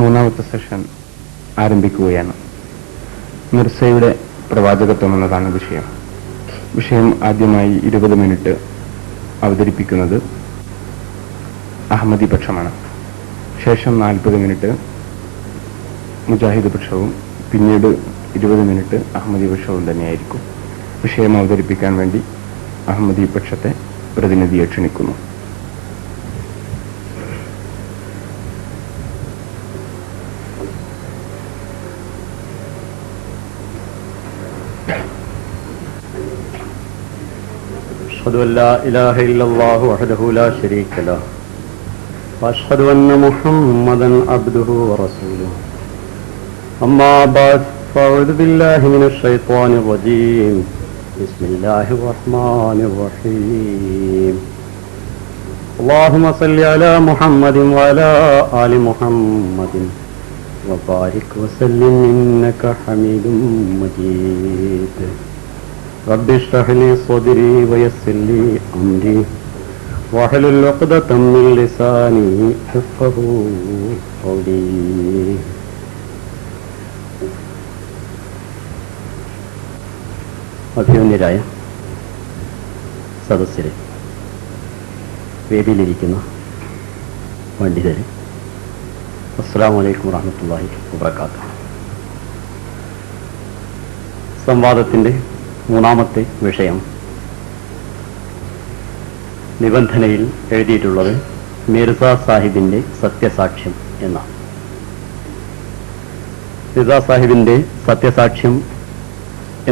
മൂന്നാമത്തെ സെഷൻ ആരംഭിക്കുകയാണ്. മിർസയുടെ പ്രവാചകത്വം എന്നതാണ് വിഷയം ആദ്യമായി 20 മിനിറ്റ് അവതരിപ്പിക്കുന്നത് അഹമ്മദി പക്ഷമാണ്. ശേഷം 40 മിനിറ്റ് മുജാഹിദ് പക്ഷവും പിന്നീട് 20 മിനിറ്റ് അഹമ്മദി പക്ഷവും തന്നെയായിരിക്കും. വിഷയം അവതരിപ്പിക്കാൻ വേണ്ടി അഹമ്മദി പക്ഷത്തെ പ്രതിനിധിയെ ക്ഷണിക്കുന്നു. أشهد أن لا إله إلا الله وحده لا شريك له وأشهد أن محمدا عبده ورسوله أما بعد فأعوذ بالله من الشيطان الرجيم بسم الله الرحمن الرحيم اللهم صل على محمد وعلى آل محمد وبارك وسلم إنك حميد مجيد رب اشرح لي صدري ويسر لي أمري واحلل عقدة من لساني يفقهوا قولي. അഭിമന്യരായ സദസ്യരെ, വേദിയിലിരിക്കുന്ന പണ്ഡിതരെ, അസ്സലാമു അലൈക്കും വറഹ്മത്തുള്ളാഹി വബറകാതുഹു. സംവാദത്തിൻ്റെ മൂന്നാമത്തെ വിഷയം നിബന്ധനയിൽ എഴുതിയിട്ടുള്ളത് മിർസ സാഹിബിൻ്റെ സത്യസാക്ഷ്യം എന്നാണ്. മിർസ സാഹിബിൻ്റെ സത്യസാക്ഷ്യം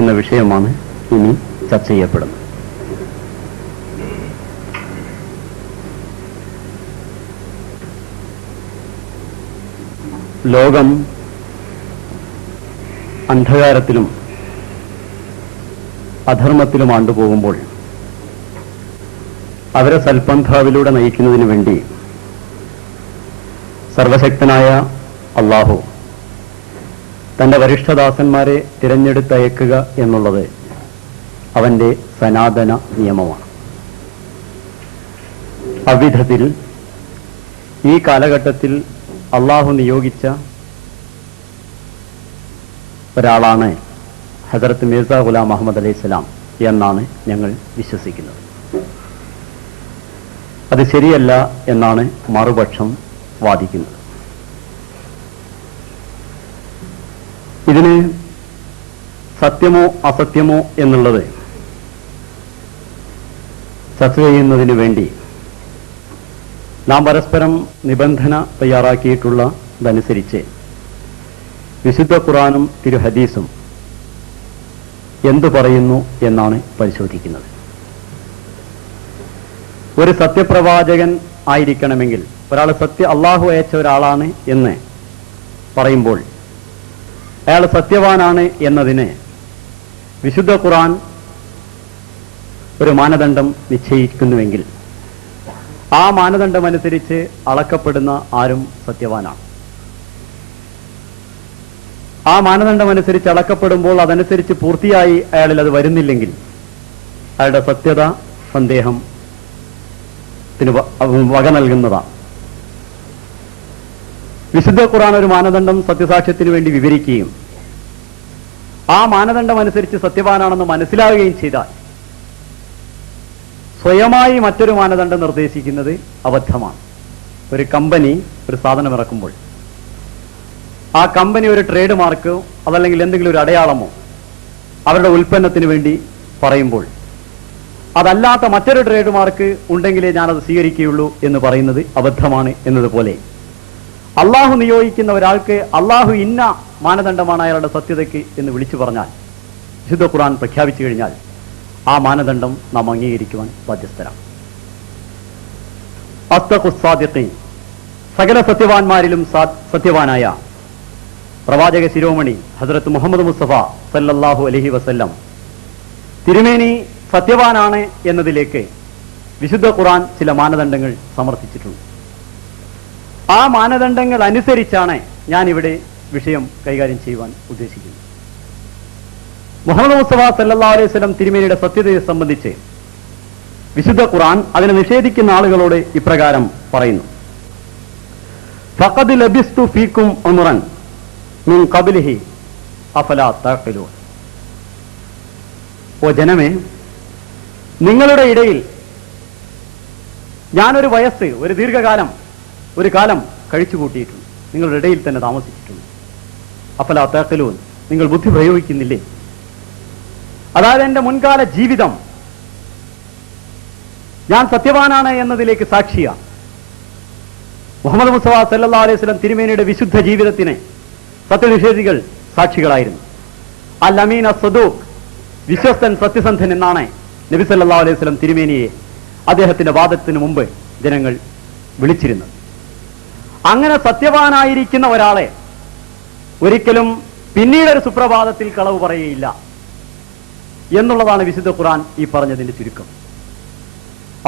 എന്ന വിഷയമാണ് ഇനി ചർച്ച ചെയ്യപ്പെടുന്നത്. ലോകം അന്ധകാരത്തിലും അധർമ്മത്തിലും ആണ്ടുപോകുമ്പോൾ അവരെ സൽപന്ഥാവിലൂടെ നയിക്കുന്നതിന് വേണ്ടി സർവശക്തനായ അല്ലാഹു തൻ്റെ വരിഷ്ഠദാസന്മാരെ തിരഞ്ഞെടുത്തയക്കുക എന്നുള്ളത് അവൻ്റെ സനാതന നിയമമാണ്. അവിധത്തിൽ ഈ കാലഘട്ടത്തിൽ അല്ലാഹു നിയോഗിച്ച ഒരാളാണ് ഹസ്രത്ത് മിർസ ഗുലാം അഹമ്മദ് അലൈഹിസ്സലാം എന്നാണ് ഞങ്ങൾ വിശ്വസിക്കുന്നത്. അത് ശരിയല്ല എന്നാണ് മറുപക്ഷം വാദിക്കുന്നത്. ഇതിന് സത്യമോ അസത്യമോ എന്നുള്ളത് ചർച്ച ചെയ്യുന്നതിന് വേണ്ടി നാം പരസ്പരം നിബന്ധന തയ്യാറാക്കിയിട്ടുള്ളതനുസരിച്ച് വിശുദ്ധ ഖുർആനും തിരു ഹദീസും എന്തു പറയുന്നു എന്നാണ് പരിശോധിക്കുന്നത്. ഒരു സത്യപ്രവാചകൻ ആയിരിക്കണമെങ്കിൽ, ഒരാൾ അള്ളാഹു അയച്ച ഒരാളാണ് എന്ന് പറയുമ്പോൾ അയാൾ സത്യവാനാണ് എന്നതിന് വിശുദ്ധ ഖുർആൻ ഒരു മാനദണ്ഡം നിശ്ചയിക്കുന്നുവെങ്കിൽ ആ മാനദണ്ഡമനുസരിച്ച് അളക്കപ്പെടുന്ന ആരും സത്യവാനാണ്. ആ മാനദണ്ഡമനുസരിച്ച് അളക്കപ്പെടുമ്പോൾ അതനുസരിച്ച് പൂർത്തിയായി അയാളിൽ അത് വരുന്നില്ലെങ്കിൽ അയാളുടെ സത്യത സന്ദേഹത്തിന് വക നൽകുന്നതാണ്. വിശുദ്ധ ഖുർആൻ ഒരു മാനദണ്ഡം സത്യസാക്ഷ്യത്തിന് വേണ്ടി വിവരിക്കുകയും ആ മാനദണ്ഡം അനുസരിച്ച് സത്യവാനാണെന്ന് മനസ്സിലാവുകയും ചെയ്താൽ സ്വയമായി മറ്റൊരു മാനദണ്ഡം നിർദ്ദേശിക്കുന്നത് അബദ്ധമാണ്. ഒരു കമ്പനി ഒരു സാധനം ഇറക്കുമ്പോൾ ആ കമ്പനി ഒരു ട്രേഡ് മാർക്കോ അതല്ലെങ്കിൽ എന്തെങ്കിലും ഒരു അടയാളമോ അവരുടെ ഉൽപ്പന്നത്തിന് വേണ്ടി പറയുമ്പോൾ അതല്ലാത്ത മറ്റൊരു ട്രേഡ് മാർക്ക് ഉണ്ടെങ്കിലേ ഞാനത് സ്വീകരിക്കുകയുള്ളൂ എന്ന് പറയുന്നത് അബദ്ധമാണ് എന്നതുപോലെ അള്ളാഹു നിയോഗിക്കുന്ന ഒരാൾക്ക് അള്ളാഹു ഇന്ന മാനദണ്ഡമാണ് അയാളുടെ സത്യതയ്ക്ക് എന്ന് വിളിച്ചു പറഞ്ഞാൽ, വിശുദ്ധ ഖുർആൻ പ്രഖ്യാപിച്ചു കഴിഞ്ഞാൽ ആ മാനദണ്ഡം നാം അംഗീകരിക്കുവാൻ ബാധ്യസ്ഥരാണ്. അസ്തഖുസ് സാദിഖീൻ, സകല സത്യവാന്മാരിലും സത്യവാനായ പ്രവാചക ശിരോമണി ഹസ്രത്ത് മുഹമ്മദ് മുസ്തഫ സല്ലല്ലാഹു അലൈഹി വസല്ലം തിരുമേനി സത്യവാനാണ് എന്നതിലേക്ക് വിശുദ്ധ ഖുർആൻ ചില മാനദണ്ഡങ്ങൾ സമർത്ഥിച്ചിട്ടുണ്ട്. ആ മാനദണ്ഡങ്ങൾ അനുസരിച്ചാണ് ഞാനിവിടെ വിഷയം കൈകാര്യം ചെയ്യുവാൻ ഉദ്ദേശിക്കുന്നത്. മുഹമ്മദ് മുസ്തഫ സല്ലല്ലാഹു അലൈഹി വസല്ലം തിരുമേനിയുടെ സത്യതയെ സംബന്ധിച്ച് വിശുദ്ധ ഖുർആൻ അതിനെ നിഷേധിക്കുന്ന ആളുകളോട് ഇപ്രകാരം പറയുന്നു: ഫഖദ് ലബിസ്തു ഫീക്കും ഉംറൻ മിൻ ഖബ്ലിഹി അഫലാ തഅഖിലൂൻ. ഓ ജനമേ, നിങ്ങളുടെ ഇടയിൽ ഞാനൊരു വയസ്സ്, ഒരു ദീർഘകാലം, ഒരു കാലം കഴിച്ചുകൂട്ടിയിട്ടുണ്ട്. നിങ്ങളുടെ ഇടയിൽ തന്നെ താമസിച്ചിട്ടുണ്ട്. അഫലാ തഅഖിലൂൻ, നിങ്ങൾ ബുദ്ധി പ്രയോഗിക്കുന്നില്ലേ? അതായത് എന്റെ മുൻകാല ജീവിതം ഞാൻ സത്യവാനാണ് എന്നതിലേക്ക് സാക്ഷിയാണ്. മുഹമ്മദ് മുസ്തഫ സല്ലല്ലാഹു അലൈഹി വസല്ലം തിരുമേനിയുടെ വിശുദ്ധ ജീവിതത്തിന് സത്യനിഷേധികൾ സാക്ഷികളായിരുന്നു. അൽ അമീൻ അസ്സദൂഖ്, വിശ്വസ്തൻ സത്യസന്ധൻ എന്നാണ് നബി സല്ലല്ലാഹു അലൈഹി വസല്ലം തിരുമേനിയെ അദ്ദേഹത്തിന്റെ വാദത്തിന് മുമ്പ് ജനങ്ങൾ വിളിച്ചിരുന്നത്. അങ്ങനെ സത്യവാനായിരിക്കുന്ന ഒരാളെ ഒരിക്കലും പിന്നീടൊരു സുപ്രഭാതത്തിൽ കളവ് പറയുകയില്ല എന്നുള്ളതാണ് വിശുദ്ധ ഖുർആൻ ഈ പറഞ്ഞതിന്റെ ചുരുക്കം.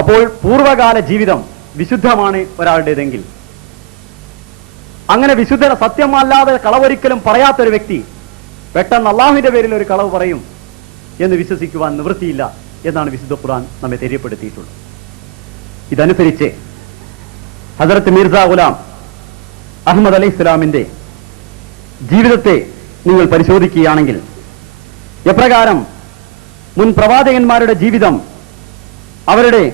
അപ്പോൾ പൂർവകാല ജീവിതം വിശുദ്ധമാണ് ഒരാളുടേതെങ്കിൽ, അങ്ങനെ വിശുദ്ധ സത്യമല്ലാതെ കളവൊരിക്കലും പറയാത്തൊരു വ്യക്തി പെട്ടെന്ന് അള്ളാഹുവിന്റെ പേരിൽ ഒരു കളവ് പറയും എന്ന് വിശ്വസിക്കുവാൻ നിവൃത്തിയില്ല എന്നാണ് വിശുദ്ധ ഖുർആൻ നമ്മെ തെര്യപ്പെടുത്തിയിട്ടുള്ളത്. ഇതനുസരിച്ച് ഹദരത്ത് മിർസ ഗുലാം അഹ്മദ് അലൈഹി ഇസ്ലാമിന്റെ ജീവിതത്തെ നിങ്ങൾ പരിശോധിക്കുകയാണെങ്കിൽ എപ്രകാരം മുൻ പ്രവാചകന്മാരുടെ ജീവിതം അവരുടെ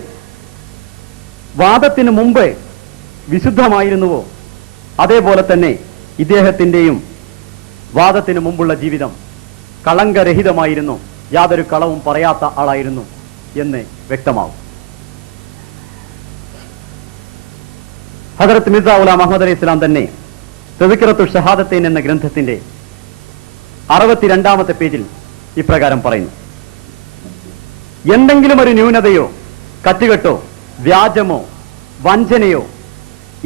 വാദത്തിന് മുമ്പ് വിശുദ്ധമായിരുന്നുവോ അതേപോലെ തന്നെ ഇദ്ദേഹത്തിന്റെയും വാദത്തിന് മുമ്പുള്ള ജീവിതം കളങ്കരഹിതമായിരുന്നു, യാതൊരു കളവും പറയാത്ത ആളായിരുന്നു എന്ന് വ്യക്തമാവും. ഹദരത്ത് മിർസ ഗുലാം അഹ്മദ് അലൈഹി ഇസ്ലാം തന്നെ തദ്കിറത്തു ഷഹാദത്തൈൻ എന്ന ഗ്രന്ഥത്തിന്റെ 62-ാമത്തെ പേജിൽ ഇപ്രകാരം പറയുന്നു: എന്തെങ്കിലും ഒരു ന്യൂനതയോ കറ്റുകെട്ടോ വ്യാജമോ വഞ്ചനയോ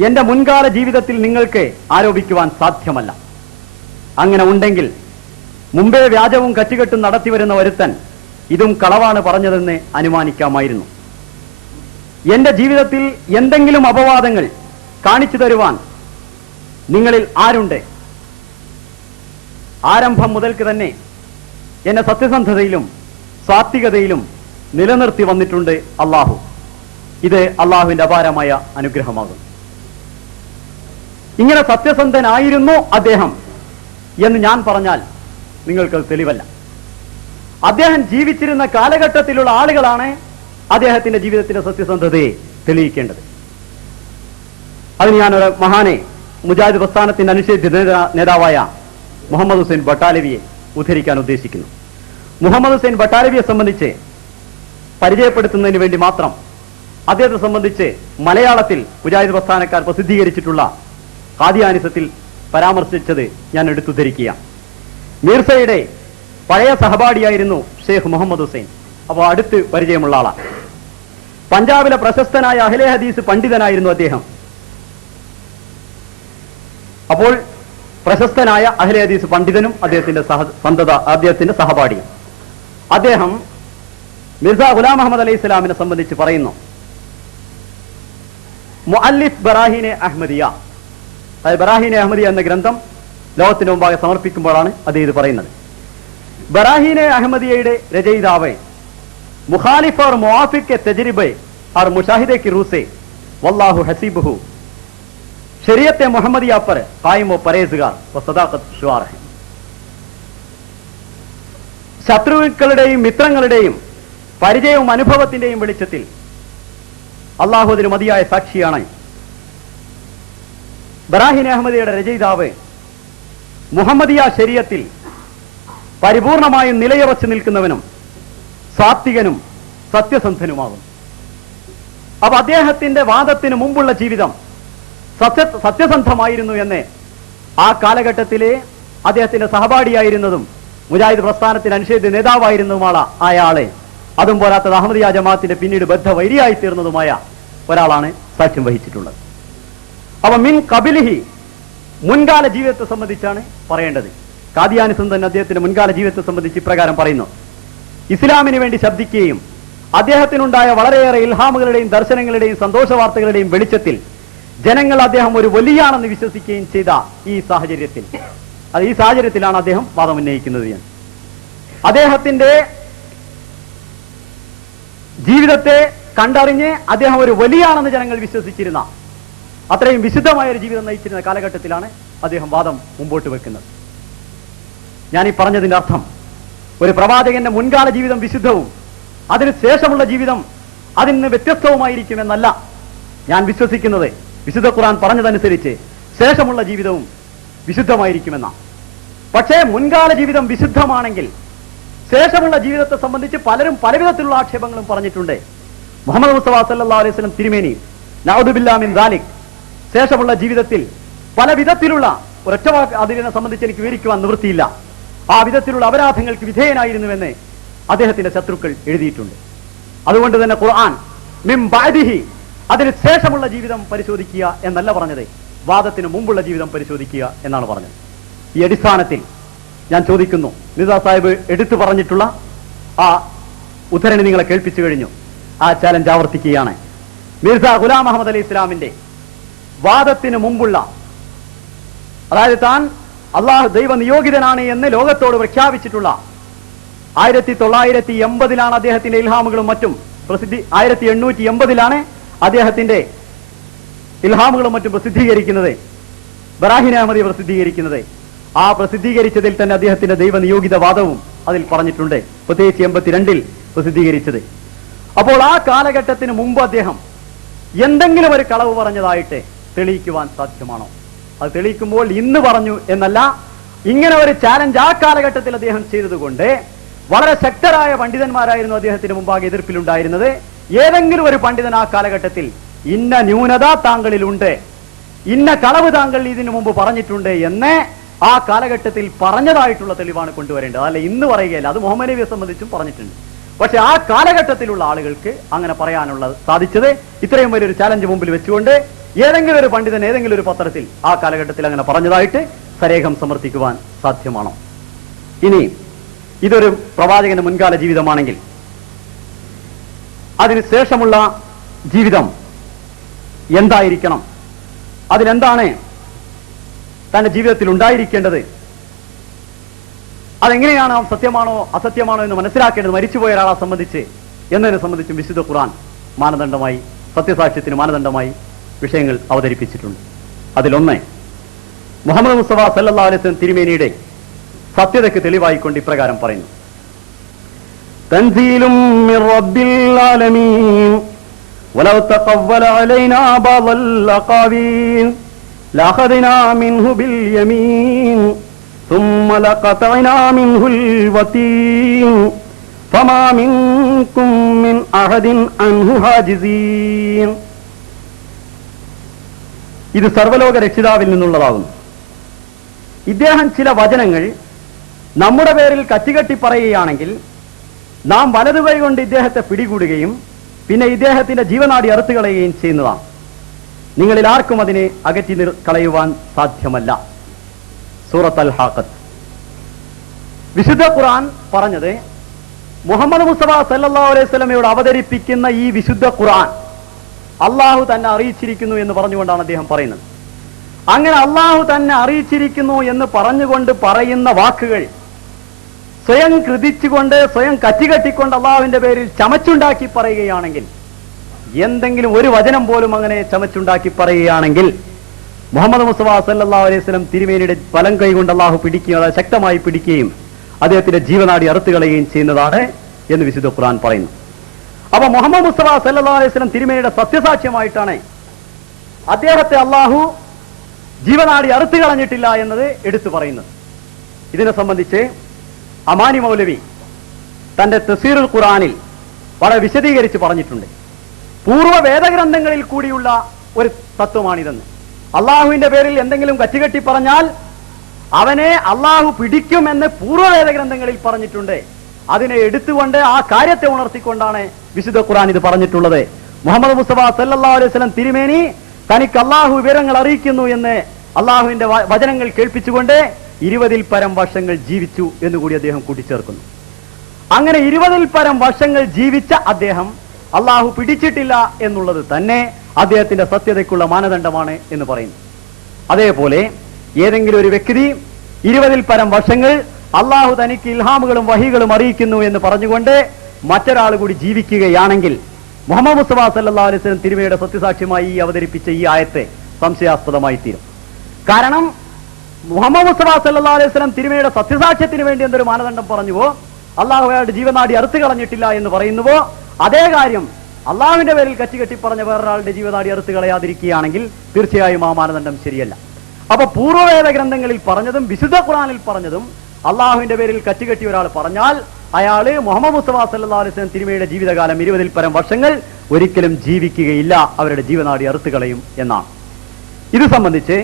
എന്റെ മുൻകാല ജീവിതത്തിൽ നിങ്ങൾക്ക് ആരോപിക്കുവാൻ സാധ്യമല്ല. അങ്ങനെ ഉണ്ടെങ്കിൽ മുമ്പേ വ്യാജവും കറ്റുകെട്ടും നടത്തിവരുന്ന ഒരുത്തൻ ഇതും കളവാണ് പറഞ്ഞതെന്ന് അനുമാനിക്കാമായിരുന്നു. എന്റെ ജീവിതത്തിൽ എന്തെങ്കിലും അപവാദങ്ങൾ കാണിച്ചു തരുവാൻ നിങ്ങളിൽ ആരുണ്ട്? ആരംഭം മുതൽക്ക് തന്നെ എന്നെ സത്യസന്ധതയിലും സാത്വികതയിലും നിലനിർത്തി വന്നിട്ടുണ്ട് അള്ളാഹു. ഇത് അള്ളാഹുവിന്റെ അപാരമായ അനുഗ്രഹമാകും. ഇങ്ങനെ സത്യസന്ധനായിരുന്നു അദ്ദേഹം എന്ന് ഞാൻ പറഞ്ഞാൽ നിങ്ങൾക്ക് തെളിവല്ല. അദ്ദേഹം ജീവിച്ചിരുന്ന കാലഘട്ടത്തിലുള്ള ആളുകളാണ് അദ്ദേഹത്തിന്റെ ജീവിതത്തിന്റെ സത്യസന്ധതയെ തെളിയിക്കേണ്ടത്. അതിന് ഞാനൊരു മഹാനെ, മുജാഹിദ് പ്രസ്ഥാനത്തിന്റെ അനുശേദ്യ നേതാവായ മുഹമ്മദ് ഹുസൈൻ ബട്ടാലവിയെ ഉദ്ധരിക്കാൻ ഉദ്ദേശിക്കുന്നു. മുഹമ്മദ് ഹുസൈൻ ബട്ടാലവിയെ സംബന്ധിച്ച് പരിചയപ്പെടുത്തുന്നതിന് വേണ്ടി മാത്രം അദ്ദേഹത്തെ സംബന്ധിച്ച് മലയാളത്തിൽ മുജാഹിദ് പ്രസ്ഥാനക്കാർ പ്രസിദ്ധീകരിച്ചിട്ടുള്ള ഖാദിയാനിസത്തിൽ പരാമർശിച്ചത് ഞാൻ എടുത്തുദ്ധരിക്കുക. മീർസയുടെ പഴയ സഹപാഠിയായിരുന്നു ഷെയ്ഖ് മുഹമ്മദ് ഹുസൈൻ. അപ്പോൾ അടുത്ത് പരിചയമുള്ള ആളാണ്. പഞ്ചാബിലെ പ്രശസ്തനായ അഹ്ലെ ഹദീസ് പണ്ഡിതനായിരുന്നു അദ്ദേഹം. അപ്പോൾ പ്രശസ്തനായ അഹ്ലെ ഹദീസ് പണ്ഡിതനും അദ്ദേഹത്തിന്റെ സഹപാഠിയും. അദ്ദേഹം മിർസ ഗുലാം അഹ്മദ് അലൈഹി ഇസ്ലാമിനെ സംബന്ധിച്ച് പറയുന്നു: മുഅല്ലിഫ് ബറാഹീനെ അഹ്മദിയ, അതായത് ബറാഹീനെ അഹ്മദിയ എന്ന ഗ്രന്ഥം ലോകത്തിന് മുമ്പാകെ സമർപ്പിക്കുമ്പോഴാണ് അദ്ദേഹം ഇത് പറയുന്നത്. ബറാഹീനെ അഹ്മദിയയുടെ രചയിതാവ് മുഖാലിഫ് और मुआफिक के तजरिबे और मुशाहिदे की रूह से वल्लाहु हसीबहु शरीयत मुहम्मदिया पर कायम व परहेजगार व सदाकत शुआर है. ശത്രുക്കളുടെയും മിത്രങ്ങളുടെയും പരിചയവും അനുഭവത്തിന്റെയും വെളിച്ചത്തിൽ അള്ളാഹു അതിന് മതിയായ സാക്ഷിയാണ്. ബറാഹിൻ അഹമ്മദിയുടെ രചയിതാവ് മുഹമ്മദിയ ശരീഅത്തിൽ പരിപൂർണമായും നിലയുറച്ചു നിൽക്കുന്നവനും സാത്വികനും സത്യസന്ധനുമാകും. അപ്പൊ അദ്ദേഹത്തിന്റെ വാദത്തിന് മുമ്പുള്ള ജീവിതം സത്യസന്ധമായിരുന്നു എന്ന് ആ കാലഘട്ടത്തിലെ അദ്ദേഹത്തിന്റെ സഹപാഠിയായിരുന്നതും മുജാഹിദ് പ്രസ്ഥാനത്തിന് അനുശേദ്യ നേതാവായിരുന്നതുമാണ് അയാളെ, അതും പോരാത്തത് അഹമ്മദിയ ജമാഅത്തിന്റെ പിന്നീട് ബദ്ധവൈരിയായി തീർന്നതുമായ ഒരാളാണ് സാക്ഷ്യം വഹിച്ചിട്ടുള്ളത്. അപ്പൊ മിൻ ഖബിലിഹി, മുൻകാല ജീവിതത്തെ സംബന്ധിച്ചാണ് പറയേണ്ടത്. ഖാദിയാനിസം തന്നെ അദ്ദേഹത്തിന്റെ മുൻകാല ജീവിതത്തെ സംബന്ധിച്ച് ഇപ്രകാരം പറയുന്നു: ഇസ്ലാമിന് വേണ്ടി ശബ്ദിക്കുകയും അദ്ദേഹത്തിനുണ്ടായ വളരെയേറെ ഇൽഹാമുകളുടെയും ദർശനങ്ങളുടെയും സന്തോഷ വാർത്തകളുടെയും വെളിച്ചത്തിൽ ജനങ്ങൾ അദ്ദേഹം ഒരു വലിയാണെന്ന് വിശ്വസിക്കുകയും ചെയ്ത ഈ സാഹചര്യത്തിലാണ് അദ്ദേഹം വാദം ഉന്നയിക്കുന്നത്. അദ്ദേഹത്തിന്റെ ജീവിതത്തെ കണ്ടറിഞ്ഞ് അദ്ദേഹം ഒരു വലിയാണെന്ന് ജനങ്ങൾ വിശ്വസിച്ചിരുന്ന അത്രയും വിശുദ്ധമായ ഒരു ജീവിതം നയിച്ചിരുന്ന കാലഘട്ടത്തിലാണ് അദ്ദേഹം വാദം മുമ്പോട്ട് വെക്കുന്നത്. ഞാൻ ഈ പറഞ്ഞതിന്റെ അർത്ഥം ഒരു പ്രവാചകന്റെ മുൻകാല ജീവിതം വിശുദ്ധവും അതിന് ശേഷമുള്ള ജീവിതം അതിൽ നിന്ന് വ്യത്യസ്തവുമായിരിക്കുമെന്നല്ല ഞാൻ വിശ്വസിക്കുന്നത്. വിശുദ്ധ ഖുർആൻ പറഞ്ഞതനുസരിച്ച് ശേഷമുള്ള ജീവിതവും വിശുദ്ധമായിരിക്കുമെന്നാണ്. പക്ഷേ മുൻകാല ജീവിതം വിശുദ്ധമാണെങ്കിൽ ശേഷമുള്ള ജീവിതത്തെ സംബന്ധിച്ച് പലരും പലവിധത്തിലുള്ള ആക്ഷേപങ്ങളും പറഞ്ഞിട്ടുണ്ട്. മുഹമ്മദ് മുസ്തഫ സല്ലല്ലാഹു അലൈഹി വസല്ലം തിരുമേനി നഊദു ബില്ലാഹി മിൻ ദാലിക് ശേഷമുള്ള ജീവിതത്തിൽ പല വിധത്തിലുള്ള ഒരൊറ്റ വാക്ക് അതിനെ സംബന്ധിച്ച് എനിക്ക് വിവരിക്കുവാൻ നിവൃത്തിയില്ല. ആ വിധത്തിലുള്ള അപരാധങ്ങൾക്ക് വിധേയനായിരുന്നുവെന്ന് അദ്ദേഹത്തിന്റെ ശത്രുക്കൾ എഴുതിയിട്ടുണ്ട്. അതുകൊണ്ട് തന്നെ ഖുർആൻ മിൻ ബഅദിഹി അതിന് ശേഷമുള്ള ജീവിതം പരിശോധിക്കുക എന്നല്ല പറഞ്ഞത്, വാദത്തിന് മുമ്പുള്ള ജീവിതം പരിശോധിക്കുക എന്നാണ് പറഞ്ഞത്. ഈ അടിസ്ഥാനത്തിൽ ഞാൻ ചോദിക്കുന്നു, നിസാ സാഹിബ് എടുത്തു പറഞ്ഞിട്ടുള്ള ആ ഉദ്ധരണി നിങ്ങളെ കേൾപ്പിച്ചു കഴിഞ്ഞു. ആ ചാലഞ്ച് ആവർത്തിക്കുകയാണ്. മിർസ ഗുലാം അഹമ്മദ് അലി ഇസ്ലാമിന്റെ വാദത്തിന് മുമ്പുള്ള, അതായത് താൻ അള്ളാഹു ദൈവ നിയോഗിതനാണ് എന്ന് ലോകത്തോട് പ്രഖ്യാപിച്ചിട്ടുള്ള 1980 അദ്ദേഹത്തിന്റെ ഇൽഹാമുകളും മറ്റും പ്രസിദ്ധി 1880 അദ്ദേഹത്തിന്റെ ഇൽഹാമുകളും മറ്റും പ്രസിദ്ധീകരിക്കുന്നത്, ബറാഹിൻ അഹമ്മദി പ്രസിദ്ധീകരിക്കുന്നത്. ആ പ്രസിദ്ധീകരിച്ചതിൽ തന്നെ അദ്ദേഹത്തിന്റെ ദൈവ നിയോഗിത വാദവും അതിൽ പറഞ്ഞിട്ടുണ്ട്, പ്രത്യേകിച്ച് 82 പ്രസിദ്ധീകരിച്ചത്. അപ്പോൾ ആ കാലഘട്ടത്തിന് മുമ്പ് അദ്ദേഹം എന്തെങ്കിലും ഒരു കളവ് പറഞ്ഞതായിട്ട് തെളിയിക്കുവാൻ സാധ്യമാണോ? അത് തെളിയിക്കുമ്പോൾ ഇന്ന് പറഞ്ഞു എന്നല്ല, ഇങ്ങനെ ഒരു ചാലഞ്ച് ആ കാലഘട്ടത്തിൽ അദ്ദേഹം ചെയ്തതുകൊണ്ട് വളരെ ശക്തരായ പണ്ഡിതന്മാരായിരുന്നു അദ്ദേഹത്തിന് മുമ്പാകെ എതിർപ്പിലുണ്ടായിരുന്നത്. ഏതെങ്കിലും ഒരു പണ്ഡിതൻ ആ കാലഘട്ടത്തിൽ ഇന്ന ന്യൂനത താങ്കളിലുണ്ട്, ഇന്ന കളവ് താങ്കൾ ഇതിനു മുമ്പ് പറഞ്ഞിട്ടുണ്ട് എന്ന് ആ കാലഘട്ടത്തിൽ പറഞ്ഞതായിട്ടുള്ള തെളിവാണ് കൊണ്ടുവരേണ്ടത്. അല്ല ഇന്ന് പറയുകയല്ല. അത് മുഹമ്മദ് നബിയെ സംബന്ധിച്ചും പറഞ്ഞിട്ടുണ്ട്. പക്ഷെ ആ കാലഘട്ടത്തിലുള്ള ആളുകൾക്ക് അങ്ങനെ പറയാനുള്ള സാധിച്ചത് ഇത്രയും വലിയൊരു ചാലഞ്ച് മുമ്പിൽ വെച്ചുകൊണ്ട് ഏതെങ്കിലും ഒരു പണ്ഡിതൻ ഏതെങ്കിലും ഒരു പത്രത്തിൽ ആ കാലഘട്ടത്തിൽ അങ്ങനെ പറഞ്ഞതായിട്ട് സരേഖം സമർത്ഥിക്കുവാൻ സാധ്യമാണോ? ഇനി ഇതൊരു പ്രവാചകന്റെ മുൻകാല ജീവിതമാണെങ്കിൽ അതിനുശേഷമുള്ള ജീവിതം എന്തായിരിക്കണം? അതിനെന്താണ് തന്റെ ജീവിതത്തിൽ ഉണ്ടായിരിക്കേണ്ടത്? അതെങ്ങനെയാണ് സത്യമാണോ അസത്യമാണോ എന്ന് മനസ്സിലാക്കേണ്ടത് മരിച്ചുപോയ ഒരാളെ സംബന്ധിച്ച് എന്നതിനെ സംബന്ധിച്ചും വിശുദ്ധ ഖുർആൻ മാനദണ്ഡമായി, സത്യസാക്ഷ്യത്തിന് മാനദണ്ഡമായി വിഷയങ്ങൾ അവതരിപ്പിച്ചിട്ടുണ്ട്. അതിലൊന്ന് മുഹമ്മദ് മുസ്തഫ സല്ലല്ലാഹു അലൈഹി വസല്ലം തിരുമേനിയുടെ സത്യതയ്ക്ക് തെളിവായിക്കൊണ്ട് ഇപ്രകാരം പറയുന്നു: തൻസീലും മിർ റബ്ബിൽ ആലമീൻ വലൗ തഖവ്വല അലൈനാ ബഅദൽ അഖാവീൻ ലഅഖദ്നാ മിൻഹു ബിൽ യമീൻ ثم لقطعنا منه الوتين فما منكم من أحد عنه حاجزين. ഇത് സർവ്വലോക രക്ഷിതാവിൽ നിന്നുള്ളതാകുന്നു. ഇദ്ദേഹം ചില വചനങ്ങൾ നമ്മുടെ പേരിൽ കറ്റികെട്ടി പറയുകയാണെങ്കിൽ നാം വലതുകൈ കൊണ്ട് ഇദ്ദേഹത്തെ പിടികൂടുകയും പിന്നെ ഇദ്ദേഹത്തിന്റെ ജീവനാടി അറുത്തു കളയുകയും ചെയ്യുന്നതാണ്. നിങ്ങളിൽ ആർക്കും അതിനെ അകറ്റി കളയുവാൻ സാധ്യമല്ല. സൂറത്ത് അൽ ഹാഖത്ത്. വിശുദ്ധ ഖുർആൻ പറഞ്ഞത് മുഹമ്മദ് മുസ്തഫ സല്ലല്ലാഹു അലൈഹി വസല്ലമയോട് അവതരിപ്പിക്കുന്ന ഈ വിശുദ്ധ ഖുർആൻ അള്ളാഹു തന്നെ അറിയിച്ചിരിക്കുന്നു എന്ന് പറഞ്ഞുകൊണ്ടാണ് അദ്ദേഹം പറയുന്നത്. അങ്ങനെ അള്ളാഹു തന്നെ അറിയിച്ചിരിക്കുന്നു എന്ന് പറഞ്ഞുകൊണ്ട് പറയുന്ന വാക്കുകൾ സ്വയം കൃതിച്ചുകൊണ്ട് സ്വയം കറ്റികെട്ടിക്കൊണ്ട് അള്ളാഹുവിന്റെ പേരിൽ ചമച്ചുണ്ടാക്കി പറയുകയാണെങ്കിൽ, എന്തെങ്കിലും ഒരു വചനം പോലും അങ്ങനെ ചമച്ചുണ്ടാക്കി പറയുകയാണെങ്കിൽ മുഹമ്മദ് മുസ്തഫ സല്ലല്ലാഹു അലൈഹി വസല്ലം തിരുമേനിയുടെ വലം കൈ കൊണ്ട് അള്ളാഹു പിടിക്കുകയും അതായത് ശക്തമായി പിടിക്കുകയും അദ്ദേഹത്തിന്റെ ജീവനാടി അറുത്തു കളയുകയും ചെയ്യുന്നതാണ് എന്ന് വിശുദ്ധ ഖുർആൻ പറയുന്നു. അപ്പൊ മുഹമ്മദ് മുസ്തഫ സല്ലല്ലാഹു അലൈഹി വസല്ലം തിരുമേനിയുടെ സത്യസാക്ഷ്യമായിട്ടാണ് അദ്ദേഹത്തെ അള്ളാഹു ജീവനാടി അറുത്തു കളഞ്ഞിട്ടില്ല എന്നത് എടുത്തു പറയുന്നത്. ഇതിനെ സംബന്ധിച്ച് അമാനി മൗലവി തന്റെ തഫ്സീറുൽ ഖുർആനിൽ വളരെ വിശദീകരിച്ച് പറഞ്ഞിട്ടുണ്ട്. പൂർവ്വ വേദഗ്രന്ഥങ്ങളിൽ കൂടിയുള്ള ഒരു തത്വമാണിതെന്ന്. അള്ളാഹുവിന്റെ പേരിൽ എന്തെങ്കിലും കറ്റുകെട്ടി പറഞ്ഞാൽ അവനെ അള്ളാഹു പിടിക്കുമെന്ന് പൂർവ്വ വേദഗ്രന്ഥങ്ങളിൽ പറഞ്ഞിട്ടുണ്ട്. അതിനെ എടുത്തുകൊണ്ട് ആ കാര്യത്തെ ഉണർത്തിക്കൊണ്ടാണ് വിശുദ്ധ ഖുർആൻ ഇത് പറഞ്ഞിട്ടുള്ളത്. മുഹമ്മദ് മുസ്തഫ സല്ലല്ലാഹു അലൈഹി വസല്ലം തിരുമേനി തനിക്ക് അള്ളാഹു വിവരങ്ങൾ അറിയിക്കുന്നു എന്ന് അള്ളാഹുവിന്റെ വചനങ്ങൾ കേൾപ്പിച്ചുകൊണ്ട് 20-ൽ പരം വർഷങ്ങൾ ജീവിച്ചു എന്നുകൂടി അദ്ദേഹം കൂട്ടിച്ചേർക്കുന്നു. അങ്ങനെ 20-ൽ പരം വർഷങ്ങൾ ജീവിച്ച അദ്ദേഹം അള്ളാഹു പിടിച്ചിട്ടില്ല എന്നുള്ളത് തന്നെ അദ്ദേഹത്തിന്റെ സത്യതയ്ക്കുള്ള മാനദണ്ഡമാണ് എന്ന് പറയുന്നു. അതേപോലെ ഏതെങ്കിലും ഒരു വ്യക്തി 20-ൽ പരം വർഷങ്ങൾ അള്ളാഹു തനിക്ക് ഇൽഹാമുകളും വഹികളും അറിയിക്കുന്നു എന്ന് പറഞ്ഞുകൊണ്ട് മറ്റൊരാൾ കൂടി ജീവിക്കുകയാണെങ്കിൽ മുഹമ്മദ് മുസ്തഫ സല്ലല്ലാഹു അലൈഹി വസല്ലം തിരുമേനിയുടെ സത്യസാക്ഷ്യമായി അവതരിപ്പിച്ച ഈ ആയത്തെ സംശയാസ്പദമായി തീരും. കാരണം മുഹമ്മദ് മുസ്തഫ സല്ലല്ലാഹു അലൈഹി വസല്ലം തിരുമേനിയുടെ സത്യസാക്ഷ്യത്തിന് വേണ്ടി എന്തൊരു മാനദണ്ഡം പറഞ്ഞുവോ, അള്ളാഹു അയാളുടെ ജീവനാടി അറുത്ത് കളഞ്ഞിട്ടില്ല എന്ന് പറയുന്നുവോ, അതേ കാര്യം അള്ളാഹുവിന്റെ പേരിൽ കെട്ടി പറഞ്ഞ വേറൊരാളുടെ ജീവനാടി അറുത്ത് കളയാതിരിക്കുകയാണെങ്കിൽ തീർച്ചയായും ആ മാനദണ്ഡം ശരിയല്ല. അപ്പൊ പൂർവ്വവേദ ഗ്രന്ഥങ്ങളിൽ പറഞ്ഞതും വിശുദ്ധ ഖുർആനിൽ പറഞ്ഞതും അള്ളാഹുവിന്റെ പേരിൽ കെട്ടി ഒരാൾ പറഞ്ഞാൽ അയാള് മുഹമ്മദ് മുസ്തഫ സല്ലല്ലാഹു അലൈഹി വസല്ലം തിരുമേനിയുടെ ജീവിതകാലം 20-ൽ പരം വർഷങ്ങൾ ഒരിക്കലും ജീവിക്കുകയില്ല, അവരുടെ ജീവനാടി അറുത്ത് കളയും എന്നാണ്. ഇത് സംബന്ധിച്ച്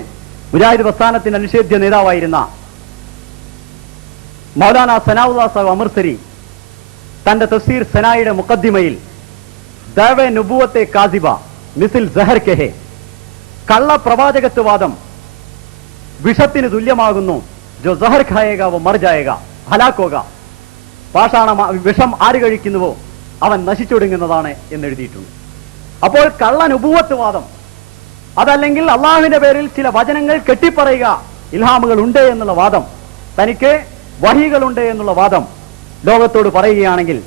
മുജാഹിദ് പ്രസ്ഥാനത്തിന്റെ അനിഷേധ്യ നേതാവായിരുന്ന മൗലാന സനാഉല്ലാഹ് സാഹിബ് അമൃത്സരി തന്റെ തഫ്സീർ സനായുടെ മുഖദ്ദിമയിൽ ദഅവേ നുബുവത്തെ കാസിബ മിസിൽ സഹർ കെഹെ, കള്ള പ്രവാചകത്വവാദം വിഷത്തിന് തുല്യമാകുന്നു, ജോ സഹർ ഖായേഗ വോ മർ ജായേഗ ഹലാക്കോക, പാഷാണ വിഷം ആര് കഴിക്കുന്നുവോ അവൻ നശിച്ചൊടുങ്ങുന്നതാണ് എന്നെഴുതിയിട്ടുണ്ട്. അപ്പോൾ കള്ള നുബുവത്വവാദം, അതല്ലെങ്കിൽ അള്ളാഹുവിന്റെ പേരിൽ ചില വചനങ്ങൾ കെട്ടിപ്പറയുക, ഇൽഹാമുകൾ ഉണ്ട് എന്നുള്ള വാദം, തനിക്ക് വഹികളുണ്ട് എന്നുള്ള വാദം ലോകത്തോട് പറയുകയാണെങ്കിൽ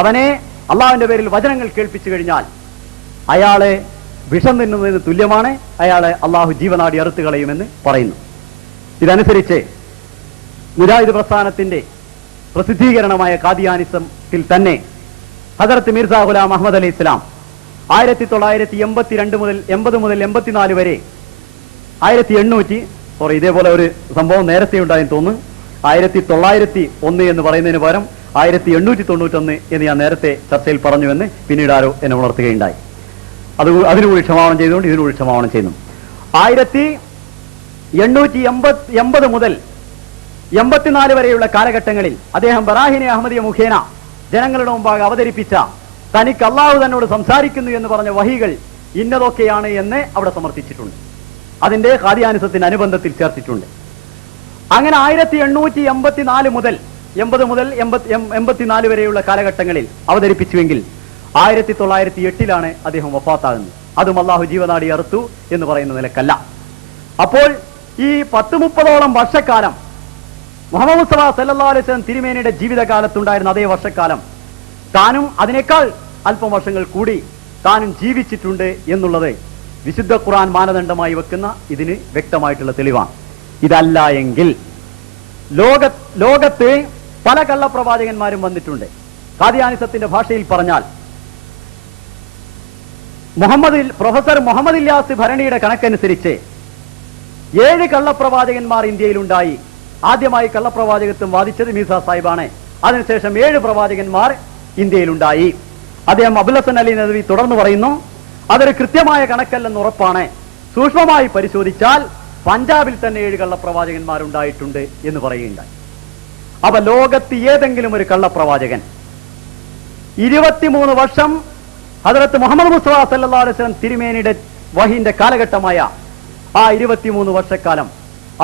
അവനെ അള്ളാഹുവിന്റെ പേരിൽ വചനങ്ങൾ കേൾപ്പിച്ചു കഴിഞ്ഞാൽ അയാളെ വിഷം തിന്നുന്നതിന് തുല്യമാണ്, അയാളെ അള്ളാഹു ജീവനാടി അറുത്ത് കളയുമെന്ന് പറയുന്നു. ഇതനുസരിച്ച് മുജാഹിദ് പ്രസ്ഥാനത്തിന്റെ പ്രസിദ്ധീകരണമായ ഖാദിയാനിസത്തിൽ തന്നെ ഹദരത്ത് മിർസ ഗുലാം അഹമ്മദ് അലി ഇസ്ലാം 1982 മുതൽ 80 മുതൽ 84 വരെ 1800 ഇതേപോലെ ഒരു സംഭവം നേരത്തെ ഉണ്ടായെന്ന് തോന്നുന്നു. 1901 എന്ന് പറയുന്നതിന് പകരം 1891 എന്ന് ഞാൻ നേരത്തെ ചർച്ചയിൽ പറഞ്ഞുവെന്ന് പിന്നീട് ആരോ എന്നെ ഉണർത്തുകയുണ്ടായി. അതിനുകൂടി ക്ഷമാപണം ചെയ്തുകൊണ്ട് ഇതിനുകൂടി ക്ഷമാപണം ചെയ്യുന്നു. 1880 മുതൽ 84 വരെയുള്ള കാലഘട്ടങ്ങളിൽ അദ്ദേഹം ബറാഹിനെ അഹമ്മദിയ മുഖേന ജനങ്ങളുടെ മുമ്പാകെ അവതരിപ്പിച്ച തനിക്ക് അള്ളാഹു തന്നോട് സംസാരിക്കുന്നു എന്ന് പറഞ്ഞ വഹികൾ ഇന്നതൊക്കെയാണ് എന്ന് അവിടെ സമർത്ഥിച്ചിട്ടുണ്ട്. അതിന്റെ ഖാദിയാനിസത്തിന്റെ അനുബന്ധത്തിൽ ചേർത്തിട്ടുണ്ട്. അങ്ങനെ 1884 മുതൽ 80 മുതൽ 84 വരെയുള്ള കാലഘട്ടങ്ങളിൽ അവതരിപ്പിച്ചുവെങ്കിൽ 1908 അദ്ദേഹം വഫാത്താകുന്നത്. അതും അള്ളാഹു ജീവനാടി അറുത്തു എന്ന് പറയുന്ന നിലക്കല്ല. അപ്പോൾ ഈ 10-30ഓളം വർഷക്കാലം മുഹമ്മദ് മുസ്തഫ സല്ലല്ലാഹു അലൈഹി വസല്ലം തിരുമേനിയുടെ ജീവിതകാലത്തുണ്ടായിരുന്ന അതേ വർഷക്കാലം താനും അതിനേക്കാൾ അല്പം വർഷങ്ങൾ കൂടി താനും ജീവിച്ചിട്ടുണ്ട് എന്നുള്ളത് വിശുദ്ധ ഖുർആൻ മാനദണ്ഡമായി വെക്കുന്ന ഇതിന് വ്യക്തമായിട്ടുള്ള തെളിവാണ്. ഇതല്ല എങ്കിൽ ലോകത്ത് പല കള്ളപ്രവാചകന്മാരും വന്നിട്ടുണ്ട്. ഖാദിയാനിസത്തിന്റെ ഭാഷയിൽ പറഞ്ഞാൽ പ്രൊഫസർ മുഹമ്മദ് ഇല്യാസ് ഭരണിയുടെ കണക്കനുസരിച്ച് 7 കള്ളപ്രവാചകന്മാർ ഇന്ത്യയിലുണ്ടായി. ആദ്യമായി കള്ളപ്രവാചകത്വം വാദിച്ചത് മീസ സാഹിബാണ്. അതിനുശേഷം 7 പ്രവാചകന്മാർ ഇന്ത്യയിലുണ്ടായി. അദ്ദേഹം അബുൽ ഹസൻ അലി നദവി തുടർന്ന് പറയുന്നു, അതൊരു കൃത്യമായ കണക്കല്ലെന്ന് ഉറപ്പാണ്. സൂക്ഷ്മമായി പരിശോധിച്ചാൽ പഞ്ചാബിൽ തന്നെ 7 കള്ളപ്രവാചകന്മാരുണ്ടായിട്ടുണ്ട് എന്ന് പറയുകയുണ്ടായി. അപ്പൊ ലോകത്ത് ഏതെങ്കിലും ഒരു കള്ളപ്രവാചകൻ 23 വർഷം ഹദരത്ത് മുഹമ്മദ് മുസ്തഫ സല്ലല്ലാഹു അലൈഹി വസല്ലം തിരുമേനിയുടെ വഹിന്റെ കാലഘട്ടമായ ആ 23 വർഷക്കാലം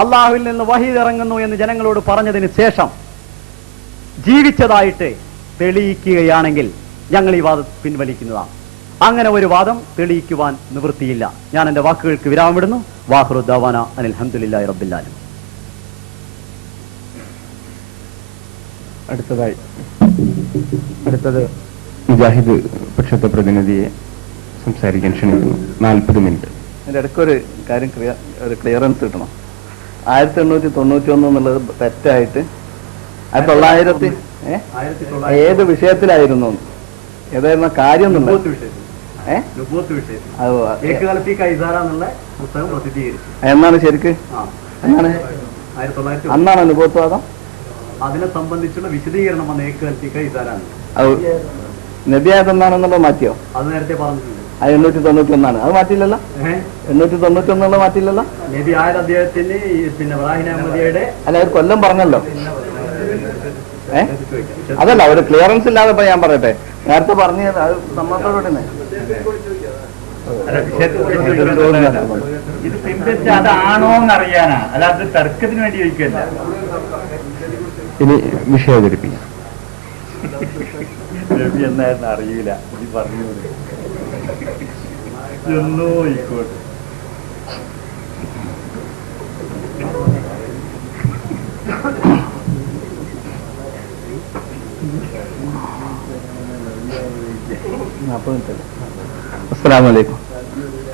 അള്ളാഹുവിൽ നിന്ന് വഹി ഇറങ്ങുന്നു എന്ന് ജനങ്ങളോട് പറഞ്ഞതിന് ശേഷം ജീവിച്ചതായിട്ട് തെളിയിക്കുകയാണെങ്കിൽ ഞങ്ങൾ ഈ വാദം പിൻവലിക്കുന്നതാണ്. അങ്ങനെ ഒരു വാദം തെളിയിക്കുവാൻ നിവൃത്തിയില്ല. ഞാൻ എന്റെ വാക്കുകൾക്ക് വിരാമം വിടുന്നു. വാഖിറു ദഅവാന അനിൽ ഹംദുലില്ലാഹി റബ്ബിൽ ആലമീൻ. അടുത്തത് മുജാഹിദ് പക്ഷത്തെ പ്രതിനിധിയെ സംസാരിക്കാൻ ക്ഷണിക്കുന്നു. 40 മിനിറ്റ്. അതിന്റെ ഇടയ്ക്കൊരു കാര്യം ഒരു ക്ലിയറൻസ് കിട്ടണം. 1891 എന്നുള്ളത് തെറ്റായിട്ട് 1900 ഏത് വിഷയത്തിലായിരുന്നു, ഏതായിരുന്ന കാര്യം എന്നാണ് ശരിക്ക് അന്നാണ് അനുഭവത്വാദം അതിനെ സംബന്ധിച്ചുള്ള വിശദീകരണം നബിയായത് എന്നാണെന്നുള്ളത് മാറ്റിയോ? അത് നേരത്തെ പറഞ്ഞിട്ടുണ്ട്. 891 അത് മാറ്റില്ലല്ലോ. 891 മാറ്റില്ലല്ലോ. നബി ആയത് അദ്ദേഹത്തിന് പിന്നെ ഇബ്രാഹിം അഹമ്മദിയുടെ അല്ല ഒരു കൊല്ലം പറഞ്ഞല്ലോ. അതല്ല ഒരു ക്ലിയറൻസ് ഇല്ലാതെ ഇപ്പൊ ഞാൻ പറയട്ടെ, നേരത്തെ പറഞ്ഞ അത് സമ്മതത്തോടെ അതാണോന്നറിയാനാ, അല്ലാതെ തർക്കത്തിന് വേണ്ടി ചോദിക്കല്ല. ഇനി വിഷയം അവതരിപ്പിക്കാം. നബി എന്നായിരുന്നു അറിയില്ല, ഈ പറഞ്ഞു എന്നോ ആയിക്കോട്ടെ. അസ്സലാമു അലൈക്കും.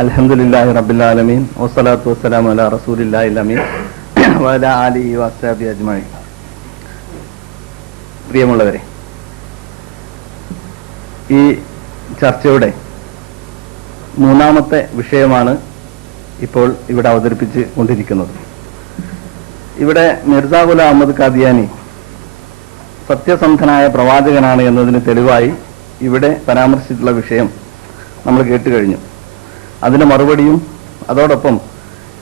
അൽഹംദുലില്ലാഹി റബ്ബിൽ ആലമീൻ വസ്സലാത്തു വസ്സലാമു അലാ റസൂലില്ലാഹിൽ അമീൻ വഅലാ ആലിഹി വഅസ്ഹാബിഹി അജ്മഈൻ. പ്രിയമുള്ളവരെ, ഈ ചർച്ചയുടെ മൂന്നാമത്തെ വിഷയമാണ് ഇപ്പോൾ ഇവിടെ അവതരിപ്പിച്ച് കൊണ്ടിരിക്കുന്നത്. ഇവിടെ മിർസാ ഗുലാം അഹമ്മദ് ഖാദിയാനി സത്യസന്ധനായ പ്രവാചകനാണ് എന്നതിന് തെളിവായി ഇവിടെ പരാമർശിച്ചിട്ടുള്ള വിഷയം നമ്മൾ കേട്ടു കഴിഞ്ഞു. അതിന് മറുപടിയും അതോടൊപ്പം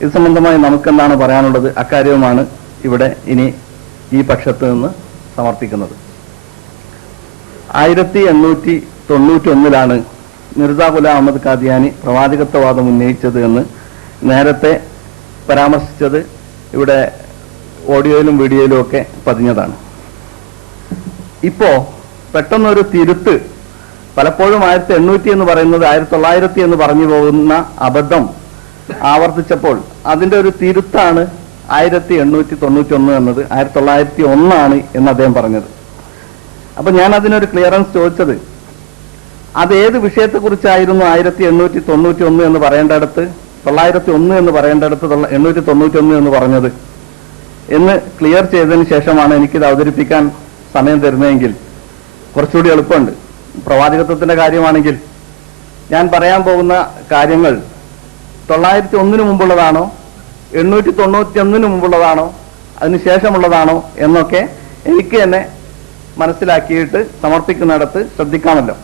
ഇത് സംബന്ധമായി നമുക്കെന്താണ് പറയാനുള്ളത് അക്കാര്യവുമാണ് ഇവിടെ ഇനി ഈ പക്ഷത്ത് നിന്ന് സമർപ്പിക്കുന്നത്. 1891 മിർസാ ഗുലാം അഹമ്മദ് ഖാദിയാനി പ്രവാചകത്വവാദം ഉന്നയിച്ചത് എന്ന് നേരത്തെ പരാമർശിച്ചത് ഇവിടെ ഓഡിയോയിലും വീഡിയോയിലും ഒക്കെ പതിഞ്ഞതാണ്. ഇപ്പോ പെട്ടെന്നൊരു തിരുത്ത്, പലപ്പോഴും 1800 എന്ന് പറയുന്നത് 1900 എന്ന് പറഞ്ഞു പോകുന്ന അബദ്ധം ആവർത്തിച്ചപ്പോൾ അതിന്റെ ഒരു തിരുത്താണ് 1891 എന്നത് 1901 എന്ന് അദ്ദേഹം പറഞ്ഞത്. അപ്പൊ ഞാൻ അതിനൊരു ക്ലിയറൻസ് ചോദിച്ചത്, അത് ഏത് വിഷയത്തെക്കുറിച്ചായിരുന്നു 1891 എന്ന് പറയേണ്ടടുത്ത് 901 എന്ന് പറയേണ്ടടുത്ത് 891 എന്ന് പറഞ്ഞത് എന്ന് ക്ലിയർ ചെയ്തതിന് ശേഷമാണ് എനിക്കിത് അവതരിപ്പിക്കാൻ സമയം തരുന്നതെങ്കിൽ കുറച്ചുകൂടി എളുപ്പമുണ്ട്. പ്രവാചകത്വത്തിന്റെ കാര്യമാണെങ്കിൽ ഞാൻ പറയാൻ പോകുന്ന കാര്യങ്ങൾ 901 മുമ്പുള്ളതാണോ 891 മുമ്പുള്ളതാണോ അതിനുശേഷമുള്ളതാണോ എന്നൊക്കെ എനിക്ക് തന്നെ മനസ്സിലാക്കിയിട്ട് സമർപ്പിക്കുന്നിടത്ത് ശ്രദ്ധിക്കാമല്ലോ.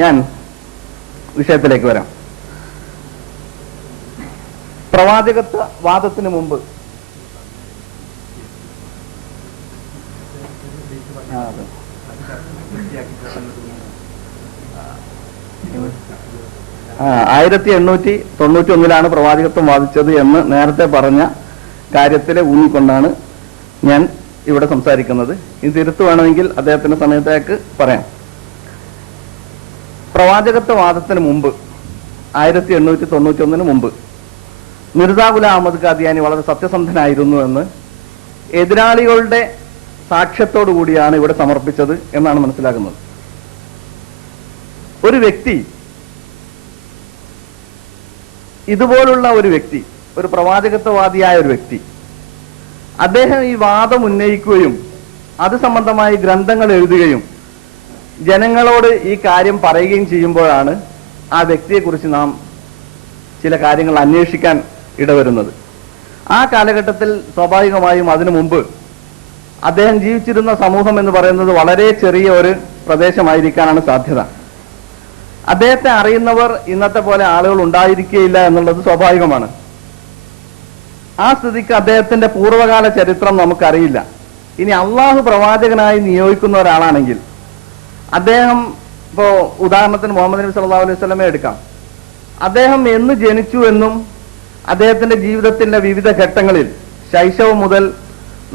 ഞാൻ വിഷയത്തിലേക്ക് വരാം. പ്രവാചകത്വ വാദത്തിന് മുമ്പ് അതെ 1891 പ്രവാചകത്വം വാദിച്ചത് എന്ന് നേരത്തെ പറഞ്ഞ കാര്യത്തിലെ ഊന്നിക്കൊണ്ടാണ് ഞാൻ ഇവിടെ സംസാരിക്കുന്നത്. ഇത് തിരുത്തു വേണമെങ്കിൽ അദ്ദേഹത്തിന്റെ സമയത്തേക്ക് പറയാം. പ്രവാചകത്വ വാദത്തിന് മുമ്പ് 1891 മുമ്പ് മിർസാ ഗുലാം അഹമ്മദ് ഖാദിയാനി വളരെ സത്യസന്ധനായിരുന്നു എന്ന് എതിരാളികളുടെ സാക്ഷ്യത്തോടു കൂടിയാണ് ഇവിടെ സമർപ്പിച്ചത് എന്നാണ് മനസ്സിലാക്കുന്നത്. ഒരു വ്യക്തി, ഇതുപോലുള്ള ഒരു വ്യക്തി, ഒരു പ്രവാചകത്വവാദിയായ ഒരു വ്യക്തി, അദ്ദേഹം ഈ വാദം ഉന്നയിക്കുകയും അത് സംബന്ധമായി ഗ്രന്ഥങ്ങൾ എഴുതുകയും ജനങ്ങളോട് ഈ കാര്യം പറയുകയും ചെയ്യുമ്പോഴാണ് ആ വ്യക്തിയെക്കുറിച്ച് നാം ചില കാര്യങ്ങൾ അന്വേഷിക്കാൻ ഇടവരുന്നത്. ആ കാലഘട്ടത്തിൽ സ്വാഭാവികമായും അതിനു മുമ്പ് അദ്ദേഹം ജീവിച്ചിരുന്ന സമൂഹം എന്ന് പറയുന്നത് വളരെ ചെറിയ ഒരു പ്രദേശമായിരിക്കാനാണ് സാധ്യത. അദ്ദേഹത്തെ അറിയുന്നവർ ഇന്നത്തെ പോലെ ആളുകൾ ഉണ്ടായിരിക്കുകയില്ല എന്നുള്ളത് സ്വാഭാവികമാണ്. ആ സ്ഥിതിക്ക് അദ്ദേഹത്തിന്റെ പൂർവ്വകാല ചരിത്രം നമുക്കറിയില്ല. ഇനി അള്ളാഹു പ്രവാചകനായി നിയോഗിക്കുന്ന ഒരാളാണെങ്കിൽ അദ്ദേഹം, ഇപ്പോ ഉദാഹരണത്തിന് മുഹമ്മദ് നബി സല്ലല്ലാഹു അലൈഹി വസല്ലമയെ എടുക്കാം. അദ്ദേഹം എന്ന് ജനിച്ചു എന്നും അദ്ദേഹത്തിന്റെ ജീവിതത്തിന്റെ വിവിധ ഘട്ടങ്ങളിൽ ശൈശവം മുതൽ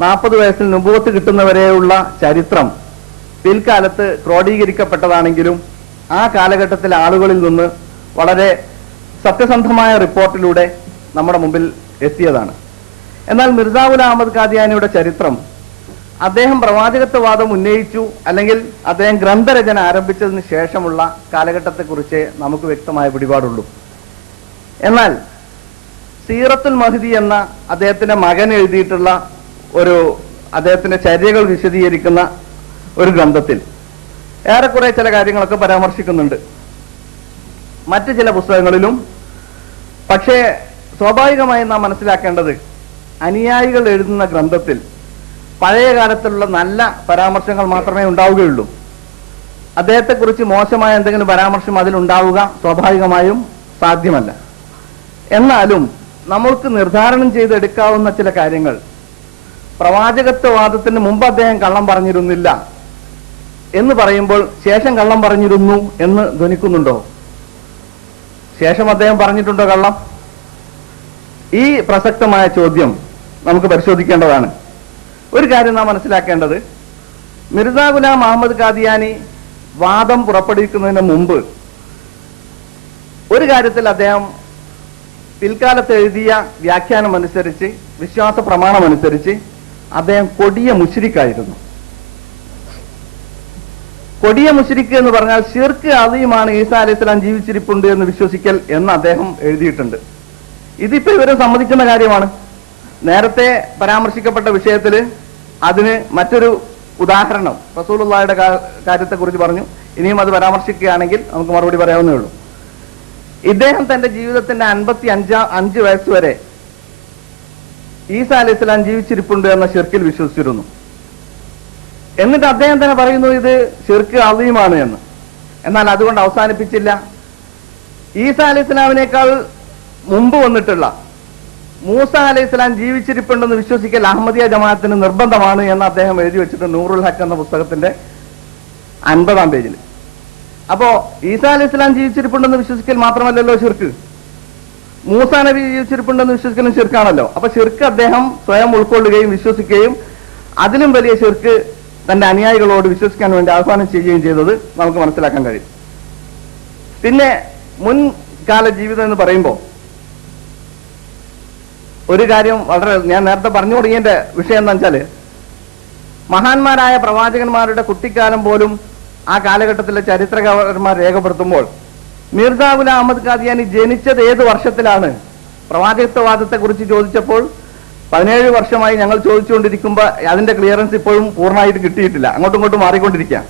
40 വയസ്സിൽ നുബുവത്ത് കിട്ടുന്നവരെയുള്ള ചരിത്രം പിൽക്കാലത്ത് ക്രോഡീകരിക്കപ്പെട്ടതാണെങ്കിലും ആ കാലഘട്ടത്തിലെ ആളുകളിൽ നിന്ന് വളരെ സത്യസന്ധമായ റിപ്പോർട്ടിലൂടെ നമ്മുടെ മുമ്പിൽ എത്തിയതാണ്. എന്നാൽ മിർസാ ഗുലാം അഹമ്മദ് ഖാദിയാനിയുടെ ചരിത്രം, അദ്ദേഹം പ്രവാചകത്വവാദം ഉന്നയിച്ചു അല്ലെങ്കിൽ അദ്ദേഹം ഗ്രന്ഥരചന ആരംഭിച്ചതിന് ശേഷമുള്ള കാലഘട്ടത്തെക്കുറിച്ച് നമുക്ക് വ്യക്തമായ പിടിപാടുള്ളൂ. എന്നാൽ സീറത്തുൽ മഹ്ദി എന്ന അദ്ദേഹത്തിന്റെ മകൻ എഴുതിയിട്ടുള്ള അദ്ദേഹത്തിന്റെ ചര്യകൾ വിശദീകരിക്കുന്ന ഒരു ഗ്രന്ഥത്തിൽ ഏറെക്കുറെ ചില കാര്യങ്ങളൊക്കെ പരാമർശിക്കുന്നുണ്ട്, മറ്റ് ചില പുസ്തകങ്ങളിലും. പക്ഷേ സ്വാഭാവികമായും നാം മനസ്സിലാക്കേണ്ടത്, അനുയായികൾ എഴുതുന്ന ഗ്രന്ഥത്തിൽ പഴയ കാലത്തിലുള്ള നല്ല പരാമർശങ്ങൾ മാത്രമേ ഉണ്ടാവുകയുള്ളൂ. അദ്ദേഹത്തെക്കുറിച്ച് മോശമായ എന്തെങ്കിലും പരാമർശം അതിലുണ്ടാവുക സ്വാഭാവികമായും സാധ്യമല്ല. എന്നാലും നമ്മൾക്ക് നിർദ്ധാരണം ചെയ്തെടുക്കാവുന്ന ചില കാര്യങ്ങൾ, പ്രവാചകത്വവാദത്തിന് മുമ്പ് അദ്ദേഹം കള്ളം പറഞ്ഞിരുന്നില്ല എന്ന് പറയുമ്പോൾ ശേഷം കള്ളം പറഞ്ഞിരുന്നു എന്ന് ധ്വനിക്കുന്നുണ്ടോ? ശേഷം അദ്ദേഹം പറഞ്ഞിട്ടുണ്ടോ കള്ളം? ഈ പ്രസക്തമായ ചോദ്യം നമുക്ക് പരിശോധിക്കേണ്ടതാണ്. ഒരു കാര്യം നാം മനസ്സിലാക്കേണ്ടത്, മിർസാ ഗുലാം അഹമ്മദ് ഖാദിയാനി വാദം പുറപ്പെടുവിക്കുന്നതിന് മുമ്പ് ഒരു കാര്യത്തിൽ അദ്ദേഹം പിൽക്കാലത്ത് എഴുതിയ വ്യാഖ്യാനം അനുസരിച്ച്, വിശ്വാസ പ്രമാണമനുസരിച്ച് അദ്ദേഹം കൊടിയ മുശ്രിക്കായിരുന്നു. കൊടിയ മുശ്രിക്ക് എന്ന് പറഞ്ഞാൽ ശിർക്ക് അദീമാണ് ഈസാ അലൈഹി സ്വലാം ജീവിച്ചിരിപ്പുണ്ട് എന്ന് വിശ്വസിക്കൽ എന്ന് അദ്ദേഹം എഴുതിയിട്ടുണ്ട്. ഇതിപ്പോ ഇവര് സമ്മതിക്കുന്ന കാര്യമാണ്. നേരത്തെ പരാമർശിക്കപ്പെട്ട വിഷയത്തിൽ അതിന് മറ്റൊരു ഉദാഹരണം റസൂലുള്ളാഹിയുടെ കാര്യത്തെ കുറിച്ച് പറഞ്ഞു. ഇനിയും അത് പരാമർശിക്കുകയാണെങ്കിൽ നമുക്ക് മറുപടി പറയാവുന്നേ ഉള്ളൂ. ഇദ്ദേഹം തന്റെ ജീവിതത്തിന്റെ 55 വയസ്സ് വരെ ഈസാ അലൈഹി സ്വലാം ജീവിച്ചിരിപ്പുണ്ട് എന്ന ശിർക്കിൽ വിശ്വസിച്ചിരുന്നു. എന്നിട്ട് അദ്ദേഹം തന്നെ പറയുന്നു ഇത് ശിർക്ക് അദീമാണ് എന്ന്. എന്നാൽ അതുകൊണ്ട് അവസാനിപ്പിച്ചില്ല. ഈസാ അലൈഹി സ്വലാമിനേക്കാൾ മുമ്പ് വന്നിട്ടുള്ള മൂസ അലൈഹി സ്വലാം ജീവിച്ചിരിപ്പുണ്ടെന്ന് വിശ്വസിക്കൽ അഹമ്മദിയ ജമാഅത്തിന് നിർബന്ധമാണ് എന്ന് അദ്ദേഹം എഴുതി വെച്ചിട്ട് നൂറുൽ ഹക്ക് എന്ന പുസ്തകത്തിന്റെ 50-ാം പേജിൽ. അപ്പോ ഈസാ അലൈഹി സ്വലാം ജീവിച്ചിരിപ്പുണ്ടെന്ന് വിശ്വസിക്കൽ മാത്രമല്ലല്ലോ ശിർക്ക്, മൂസ നബി ജീവിച്ചിരിപ്പുണ്ടെന്ന് വിശ്വസിക്കലും ശിർക്കാണല്ലോ. അപ്പൊ ശിർക്ക് അദ്ദേഹം സ്വയം ഉൾക്കൊള്ളുകയും വിശ്വസിക്കുകയും അതിലും വലിയ ശിർക്ക് തന്റെ അനുയായികളോട് വിശ്വസിക്കാൻ വേണ്ടി ആഹ്വാനം ചെയ്യുകയും ചെയ്തത് നമുക്ക് മനസ്സിലാക്കാൻ കഴിയും. പിന്നെ മുൻകാല ജീവിതം എന്ന് പറയുമ്പോൾ ഒരു കാര്യം വളരെ ഞാൻ നേരത്തെ പറഞ്ഞു തുടങ്ങിയതിന്റെ വിഷയം എന്താ വെച്ചാല്, മഹാന്മാരായ പ്രവാചകന്മാരുടെ കുട്ടിക്കാലം പോലും ആ കാലഘട്ടത്തിലെ ചരിത്രകാരന്മാർ രേഖപ്പെടുത്തുമ്പോൾ മിർസാ ഗുലാം അഹമ്മദ് ഖാദിയാനി ജനിച്ചത് ഏത് വർഷത്തിലാണ്? പ്രവാചകത്വവാദത്തെ കുറിച്ച് ചോദിച്ചപ്പോൾ 17 വർഷമായി ഞങ്ങൾ ചോദിച്ചുകൊണ്ടിരിക്കുമ്പോൾ അതിന്റെ ക്ലിയറൻസ് ഇപ്പോഴും പൂർണ്ണമായിട്ട് കിട്ടിയിട്ടില്ല, അങ്ങോട്ടും ഇങ്ങോട്ടും മാറിക്കൊണ്ടിരിക്കുക.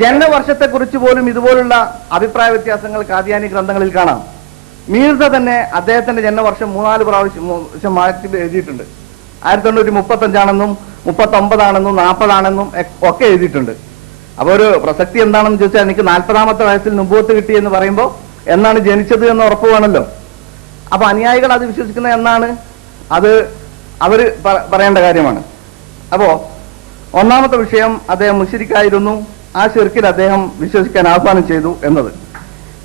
ജനനവർഷത്തെ കുറിച്ച് പോലും ഇതുപോലുള്ള അഭിപ്രായ വ്യത്യാസങ്ങൾ ഖാദിയാനി ഗ്രന്ഥങ്ങളിൽ കാണാം. മീർസ തന്നെ അദ്ദേഹത്തിന്റെ ജന്മവർഷം 3-4 പ്രാവശ്യം മാറ്റി എഴുതിയിട്ടുണ്ട്. 1935 39 40 ഒക്കെ എഴുതിയിട്ടുണ്ട്. അപ്പൊ ഒരു പ്രസക്തി എന്താണെന്ന് ചോദിച്ചാൽ, എനിക്ക് 40-ാമത്തെ വയസ്സിൽ നുബുവത്ത് കിട്ടി എന്ന് പറയുമ്പോൾ എന്നാണ് ജനിച്ചത് എന്ന് ഉറപ്പ് വേണമല്ലോ. അപ്പൊ അനുയായികൾ അത് വിശ്വസിക്കുന്ന എന്നാണ് അത് അവര് പറയേണ്ട കാര്യമാണ്. അപ്പോ ഒന്നാമത്തെ വിഷയം അദ്ദേഹം മുശ്രിക്കായിരുന്നു, ആ ശിർക്കിൽ അദ്ദേഹം വിശ്വസിക്കാൻ ആഹ്വാനം ചെയ്തു എന്നത്.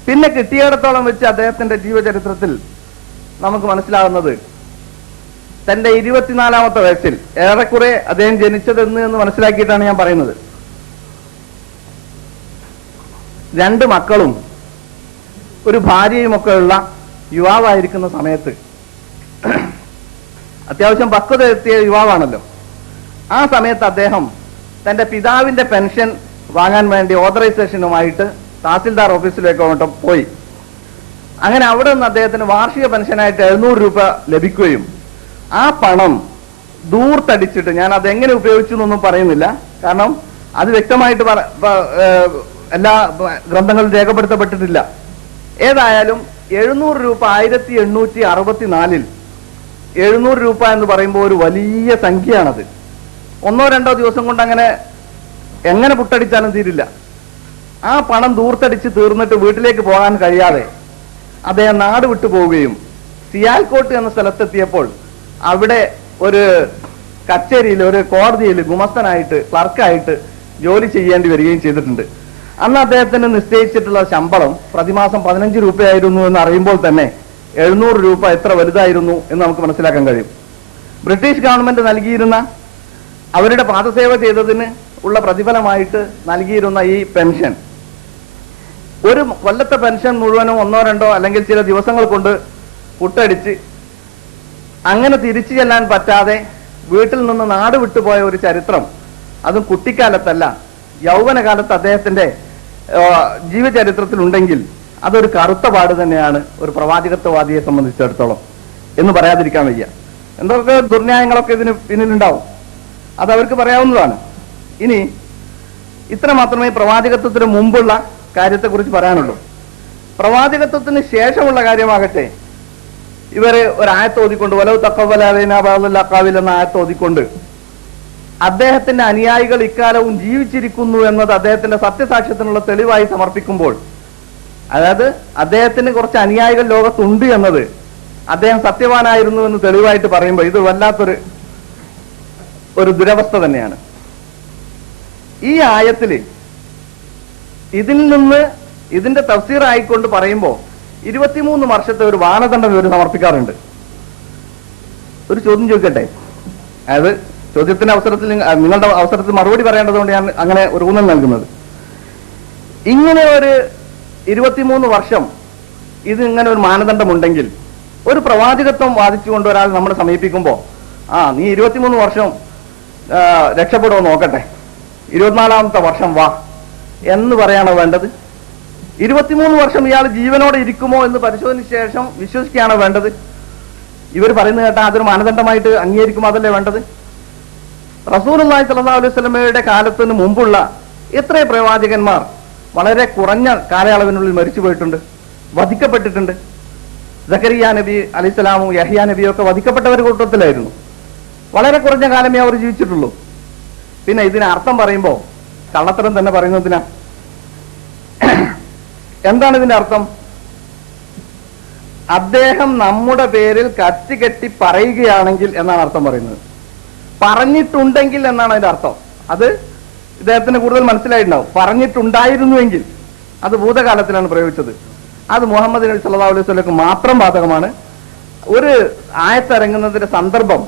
പിന്നെ കിട്ടിയിടത്തോളം വെച്ച് അദ്ദേഹത്തിന്റെ ജീവചരിത്രത്തിൽ നമുക്ക് മനസ്സിലാകുന്നത് തന്റെ 24-ാമത്തെ വയസ്സിൽ, ഏറെക്കുറെ അദ്ദേഹം ജനിച്ചതെന്ന് മനസ്സിലാക്കിയിട്ടാണ് ഞാൻ പറയുന്നത്, 2 മക്കളും ഒരു ഭാര്യയും ഒക്കെ ഉള്ള യുവാവായിരിക്കുന്ന സമയത്ത്, അത്യാവശ്യം പക്വത എത്തിയ യുവാവാണല്ലോ, ആ സമയത്ത് അദ്ദേഹം തന്റെ പിതാവിന്റെ പെൻഷൻ വാങ്ങാൻ വേണ്ടി ഓതറൈസേഷനുമായിട്ട് തഹസിൽദാർ ഓഫീസിലേക്ക് പോയി. അങ്ങനെ അവിടെ നിന്ന് അദ്ദേഹത്തിന് വാർഷിക പെൻഷനായിട്ട് 700 രൂപ ലഭിക്കുകയും ആ പണം ദൂർത്തടിച്ചിട്ട്, ഞാൻ അതെങ്ങനെ ഉപയോഗിച്ചു എന്നൊന്നും പറയുന്നില്ല, കാരണം അത് വ്യക്തമായിട്ട് എല്ലാ ഗ്രന്ഥങ്ങളും രേഖപ്പെടുത്തപ്പെട്ടിട്ടില്ല. ഏതായാലും 700 രൂപ 1864 700 രൂപ എന്ന് പറയുമ്പോൾ ഒരു വലിയ സംഖ്യയാണത്. 1-2 ദിവസം കൊണ്ട് എങ്ങനെ പുട്ടടിച്ചാലും തീരില്ല. ആ പണം ദൂർത്തടിച്ച് തീർന്നിട്ട് വീട്ടിലേക്ക് പോകാൻ കഴിയാതെ അദ്ദേഹം നാട് വിട്ടു പോവുകയും സിയാൽകോട്ട് എന്ന സ്ഥലത്തെത്തിയപ്പോൾ അവിടെ ഒരു കച്ചേരിയിൽ, ഒരു കോടതിയിൽ ഗുമസ്തനായിട്ട്, ക്ലർക്കായിട്ട് ജോലി ചെയ്യേണ്ടി വരികയും ചെയ്തിട്ടുണ്ട്. അന്ന് അദ്ദേഹത്തിന് നിശ്ചയിച്ചിട്ടുള്ള ശമ്പളം പ്രതിമാസം 15 രൂപയായിരുന്നു എന്ന് അറിയുമ്പോൾ തന്നെ 700 രൂപ എത്ര വലുതായിരുന്നു എന്ന് നമുക്ക് മനസ്സിലാക്കാൻ കഴിയും. ബ്രിട്ടീഷ് ഗവൺമെന്റ് നൽകിയിരുന്ന, അവരുടെ പാദസേവ ചെയ്തതിന് ഉള്ള പ്രതിഫലമായിട്ട് നൽകിയിരുന്ന ഈ പെൻഷൻ, ഒരു കൊല്ലത്തെ പെൻഷൻ മുഴുവനും 1-2 അല്ലെങ്കിൽ ചില ദിവസങ്ങൾ കൊണ്ട് പുട്ടടിച്ച് അങ്ങനെ തിരിച്ചു ചെല്ലാൻ പറ്റാതെ വീട്ടിൽ നിന്ന് നാട് വിട്ടുപോയ ഒരു ചരിത്രം, അതും കുട്ടിക്കാലത്തല്ല, യൗവനകാലത്ത് അദ്ദേഹത്തിന്റെ ജീവചരിത്രത്തിൽ ഉണ്ടെങ്കിൽ അതൊരു കറുത്ത പാട് തന്നെയാണ് ഒരു പ്രവാചകത്വവാദിയെ സംബന്ധിച്ചിടത്തോളം എന്ന് പറയാതിരിക്കാൻ വയ്യ. എന്തൊക്കെ ദുർന്യായങ്ങളൊക്കെ ഇതിന് പിന്നിലുണ്ടാവും, അത് അവർക്ക് പറയാവുന്നതാണ്. ഇനി ഇത്ര മാത്രമേ പ്രവാചകത്വത്തിന് മുമ്പുള്ള കാര്യത്തെക്കുറിച്ച് പറയാനുള്ളൂ. പ്രവാചകത്വത്തിന് ശേഷമുള്ള കാര്യമാകട്ടെ, ഇവര് ഒരു ആയത്ത് ഓതിക്കൊണ്ട്, വലവ് തഖവ്വലഅലൈനാബഅദുൽ എന്ന ആയത്ത് ഓതിക്കൊണ്ട് അദ്ദേഹത്തിന്റെ അനുയായികൾ ഇക്കാലവും ജീവിച്ചിരിക്കുന്നു എന്നത് അദ്ദേഹത്തിന്റെ സത്യസാക്ഷ്യത്തിനുള്ള തെളിവായി സമർപ്പിക്കുമ്പോൾ, അതായത് അദ്ദേഹത്തിന് കുറച്ച് അനുയായികൾ ലോകത്തുണ്ട് എന്നത് അദ്ദേഹം സത്യവാനായിരുന്നു എന്ന് തെളിവായിട്ട് പറയുമ്പോൾ ഇത് വല്ലാത്തൊരു ദുരവസ്ഥ തന്നെയാണ്. ഈ ആയത്തില് ഇതിൽ നിന്ന് ഇതിന്റെ തഫ്സീർ ആയിക്കൊണ്ട് പറയുമ്പോൾ 23 വർഷത്തെ ഒരു മാനദണ്ഡം ഇവർ സമർപ്പിക്കാറുണ്ട്. ഒരു ചോദ്യം ചോദിക്കട്ടെ, അതായത് ചോദ്യത്തിന്റെ അവസരത്തിൽ, നിങ്ങളുടെ അവസരത്തിൽ മറുപടി പറയേണ്ടതുകൊണ്ട് ഞാൻ അങ്ങനെ ഒരു ഊന്നൽ നൽകുന്നത്. ഇങ്ങനെ ഒരു 23 വർഷം ഇങ്ങനെ ഒരു മാനദണ്ഡമുണ്ടെങ്കിൽ, ഒരു പ്രവാചകത്വം വാദിച്ചുകൊണ്ട് ഒരാൾ നമ്മളെ സമീപിക്കുമ്പോൾ, നീ 23 വർഷം രക്ഷപ്പെടുമോ നോക്കട്ടെ, 24-ാമത്തെ വർഷം വാ എന്ന് പറയാണോ വേണ്ടത്? 23 വർഷം ഇയാൾ ജീവനോടെ ഇരിക്കുമോ എന്ന് പരിശോധനയ്ക്ക് ശേഷം വിശ്വസിക്കുകയാണോ വേണ്ടത്? ഇവർ പറയുന്നത് കേട്ടാൽ അതൊരു മാനദണ്ഡമായിട്ട് അംഗീകരിക്കുമോ അതല്ലേ വേണ്ടത്? റസൂലുള്ളാഹി സ്വല്ലല്ലാഹു അലൈഹി വസല്ലമയുടെ കാലത്തിന് മുമ്പുള്ള എത്ര പ്രവാചകന്മാർ വളരെ കുറഞ്ഞ കാലയളവിനുള്ളിൽ മരിച്ചു പോയിട്ടുണ്ട്, വധിക്കപ്പെട്ടിട്ടുണ്ട്. സക്കരിയ നബി അലൈഹിസ്സലാമും യഹ്യാ നബിയും ഒക്കെ വധിക്കപ്പെട്ടവർ കൂട്ടത്തിലായിരുന്നു. വളരെ കുറഞ്ഞ കാലമേ അവർ ജീവിച്ചിട്ടുള്ളൂ. പിന്നെ ഇതിന് അർത്ഥം പറയുമ്പോൾ കള്ളത്തരം തന്നെ പറയുന്നതിനാ. എന്താണ് ഇതിന്റെ അർത്ഥം? അദ്ദേഹം നമ്മുടെ പേരിൽ കത്തി പറയുകയാണെങ്കിൽ എന്നാണ് അർത്ഥം പറയുന്നത്. പറഞ്ഞിട്ടുണ്ടെങ്കിൽ എന്നാണ് അതിന്റെ അർത്ഥം. അത് ഇദ്ദേഹത്തിന് കൂടുതൽ മനസ്സിലായിട്ടുണ്ടാവും. പറഞ്ഞിട്ടുണ്ടായിരുന്നുവെങ്കിൽ അത് ഭൂതകാലത്തിലാണ് പ്രയോഗിച്ചത്. അത് മുഹമ്മദ് നബി സല്ലല്ലാഹു അലൈഹി വസല്ലമക്ക് മാത്രം ബാധകമാണ്. ഒരു ആയത്തിറങ്ങുന്നതിന്റെ സന്ദർഭം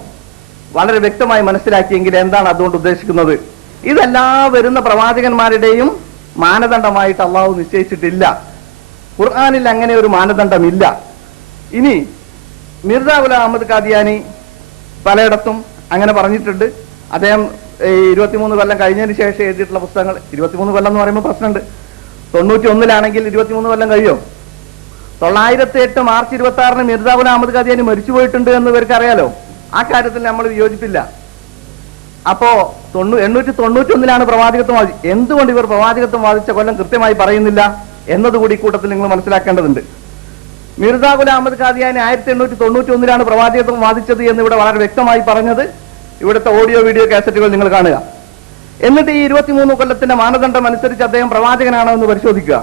വളരെ വ്യക്തമായി മനസ്സിലാക്കിയെങ്കിൽ എന്താണ് അതുകൊണ്ട് ഉദ്ദേശിക്കുന്നത്? ഇതെല്ലാ വരുന്ന പ്രവാചകന്മാരുടെയും മാനദണ്ഡമായിട്ട് അള്ളാഹു നിശ്ചയിച്ചിട്ടില്ല. ഖുർആനിൽ അങ്ങനെ ഒരു മാനദണ്ഡമില്ല. ഇനി മിർസ ഗുലാം അഹമ്മദ് ഖാദിയാനി പലയിടത്തും അങ്ങനെ പറഞ്ഞിട്ടുണ്ട്. അദ്ദേഹം 23 കൊല്ലം കഴിഞ്ഞതിന് ശേഷം എഴുതിയിട്ടുള്ള പുസ്തകങ്ങൾ, 23 കൊല്ലം എന്ന് പറയുമ്പോൾ പ്രശ്നമുണ്ട്. 91-ലാണെങ്കിൽ 23 കൊല്ലം കഴിയോ? 908 മാർച്ച് 26-ന് മിർസ ഗുലാം അഹമ്മദ് ഖാദിയാനി മരിച്ചു പോയിട്ടുണ്ട് എന്ന് ഇവർക്ക് അറിയാലോ. ആ കാര്യത്തിൽ നമ്മൾ വിയോജിപ്പില്ല. അപ്പോ 891-ലാണ് പ്രവാചകത്വം വാദിച്ചത്. എന്തുകൊണ്ട് ഇവർ പ്രവാചകത്വം വാദിച്ച കൊല്ലം കൃത്യമായി പറയുന്നില്ല എന്നതുകൂടി ഇക്കൂട്ടത്തിൽ നിങ്ങൾ മനസ്സിലാക്കേണ്ടതുണ്ട്. മിർസ ഗുലാം അഹമ്മദ് ഖാദിയാനി 1891-ലാണ് പ്രവാചകത്വം വാദിച്ചത് എന്ന് ഇവിടെ വളരെ വ്യക്തമായി പറഞ്ഞത് ഇവിടുത്തെ ഓഡിയോ വീഡിയോ കാസറ്റുകൾ നിങ്ങൾ കാണുക. എന്നിട്ട് ഈ 23 കൊല്ലത്തിന്റെ മാനദണ്ഡം അനുസരിച്ച് അദ്ദേഹം പ്രവാചകനാണോ എന്ന് പരിശോധിക്കുക.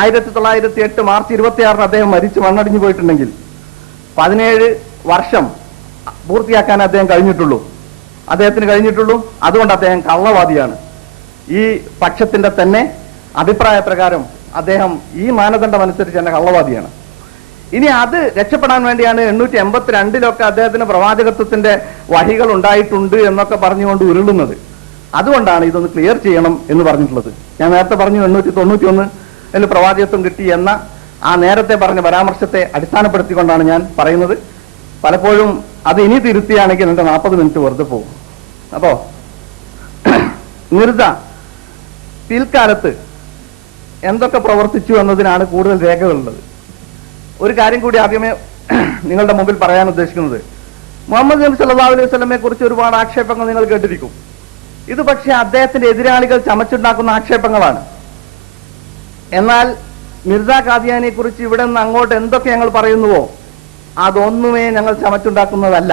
1908 മാർച്ച് 26-ന് അദ്ദേഹം മരിച്ചു മണ്ണടിഞ്ഞു പോയിട്ടുണ്ടെങ്കിൽ 17 വർഷം പൂർത്തിയാക്കാൻ അദ്ദേഹത്തിന് കഴിഞ്ഞിട്ടുള്ളൂ. അതുകൊണ്ട് അദ്ദേഹം കള്ളവാദിയാണ്. ഈ പക്ഷത്തിന്റെ തന്നെ അഭിപ്രായ പ്രകാരം അദ്ദേഹം ഈ മാനദണ്ഡം അനുസരിച്ച് തന്നെ കള്ളവാദിയാണ്. ഇനി അത് രക്ഷപ്പെടാൻ വേണ്ടിയാണ് 882-ലൊക്കെ അദ്ദേഹത്തിന് പ്രവാചകത്വത്തിന്റെ വഹികൾ ഉണ്ടായിട്ടുണ്ട് എന്നൊക്കെ പറഞ്ഞുകൊണ്ട് ഉരുളുന്നത്. അതുകൊണ്ടാണ് ഇതൊന്ന് ക്ലിയർ ചെയ്യണം എന്ന് പറഞ്ഞിട്ടുള്ളത്. ഞാൻ നേരത്തെ പറഞ്ഞു 891 പ്രവാചകത്വം കിട്ടി എന്ന ആ നേരത്തെ പറഞ്ഞ പരാമർശത്തെ അടിസ്ഥാനപ്പെടുത്തിക്കൊണ്ടാണ് ഞാൻ പറയുന്നത്. പലപ്പോഴും അത് ഇനി തിരുത്തിയാണെങ്കിൽ എന്റെ 40 മിനിറ്റ് വെറുതെ പോകും. അപ്പോ മിർസ പിൽക്കാലത്ത് എന്തൊക്കെ പ്രവർത്തിച്ചു എന്നതിനാണ് കൂടുതൽ രേഖകളുള്ളത്. ഒരു കാര്യം കൂടി ആദ്യമേ നിങ്ങളുടെ മുമ്പിൽ പറയാൻ ഉദ്ദേശിക്കുന്നത്, മുഹമ്മദ് നബി സല്ലല്ലാഹു അലൈഹി വസല്ലമയെ കുറിച്ച് ഒരുപാട് ആക്ഷേപങ്ങൾ നിങ്ങൾ കേട്ടിരിക്കും. ഇത് പക്ഷേ അദ്ദേഹത്തിന്റെ എതിരാളികൾ ചമച്ചുണ്ടാക്കുന്ന ആക്ഷേപങ്ങളാണ്. എന്നാൽ മിർസ ഖാദിയാനിയെ കുറിച്ച് ഇവിടെ നിന്ന് അങ്ങോട്ട് എന്തൊക്കെ ഞങ്ങൾ പറയുന്നുവോ അതൊന്നുമേ ഞങ്ങൾ ചമച്ചുണ്ടാക്കുന്നതല്ല.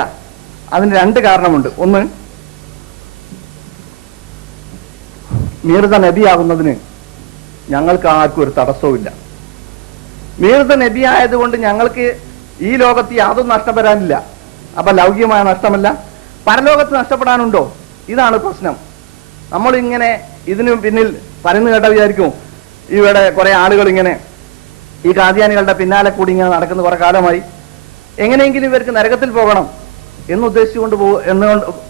അതിന് 2 കാരണമുണ്ട്. ഒന്ന്, മിർസ നബിയാകുന്നതിന് ഞങ്ങൾക്ക് ആർക്കും ഒരു തടസ്സവുമില്ല. മിർസ നബി ആയതുകൊണ്ട് ഞങ്ങൾക്ക് ഈ ലോകത്ത് യാതൊന്നും നഷ്ടപ്പെടാനില്ല. അപ്പൊ ലൗകികമായ നഷ്ടമല്ല, പരലോകത്ത് നഷ്ടപ്പെടാനുണ്ടോ? ഇതാണ് പ്രശ്നം. നമ്മളിങ്ങനെ ഇതിനു പിന്നിൽ പറയുന്ന കേട്ട വിചാരിക്കും ഇവിടെ കുറെ ആളുകൾ ഇങ്ങനെ ഈ ഖാദിയാനികളുടെ പിന്നാലെ കൂടി ഇങ്ങനെ നടക്കുന്ന കുറെ കാലമായി, എങ്ങനെയെങ്കിലും ഇവർക്ക് നരകത്തിൽ പോകണം എന്ന്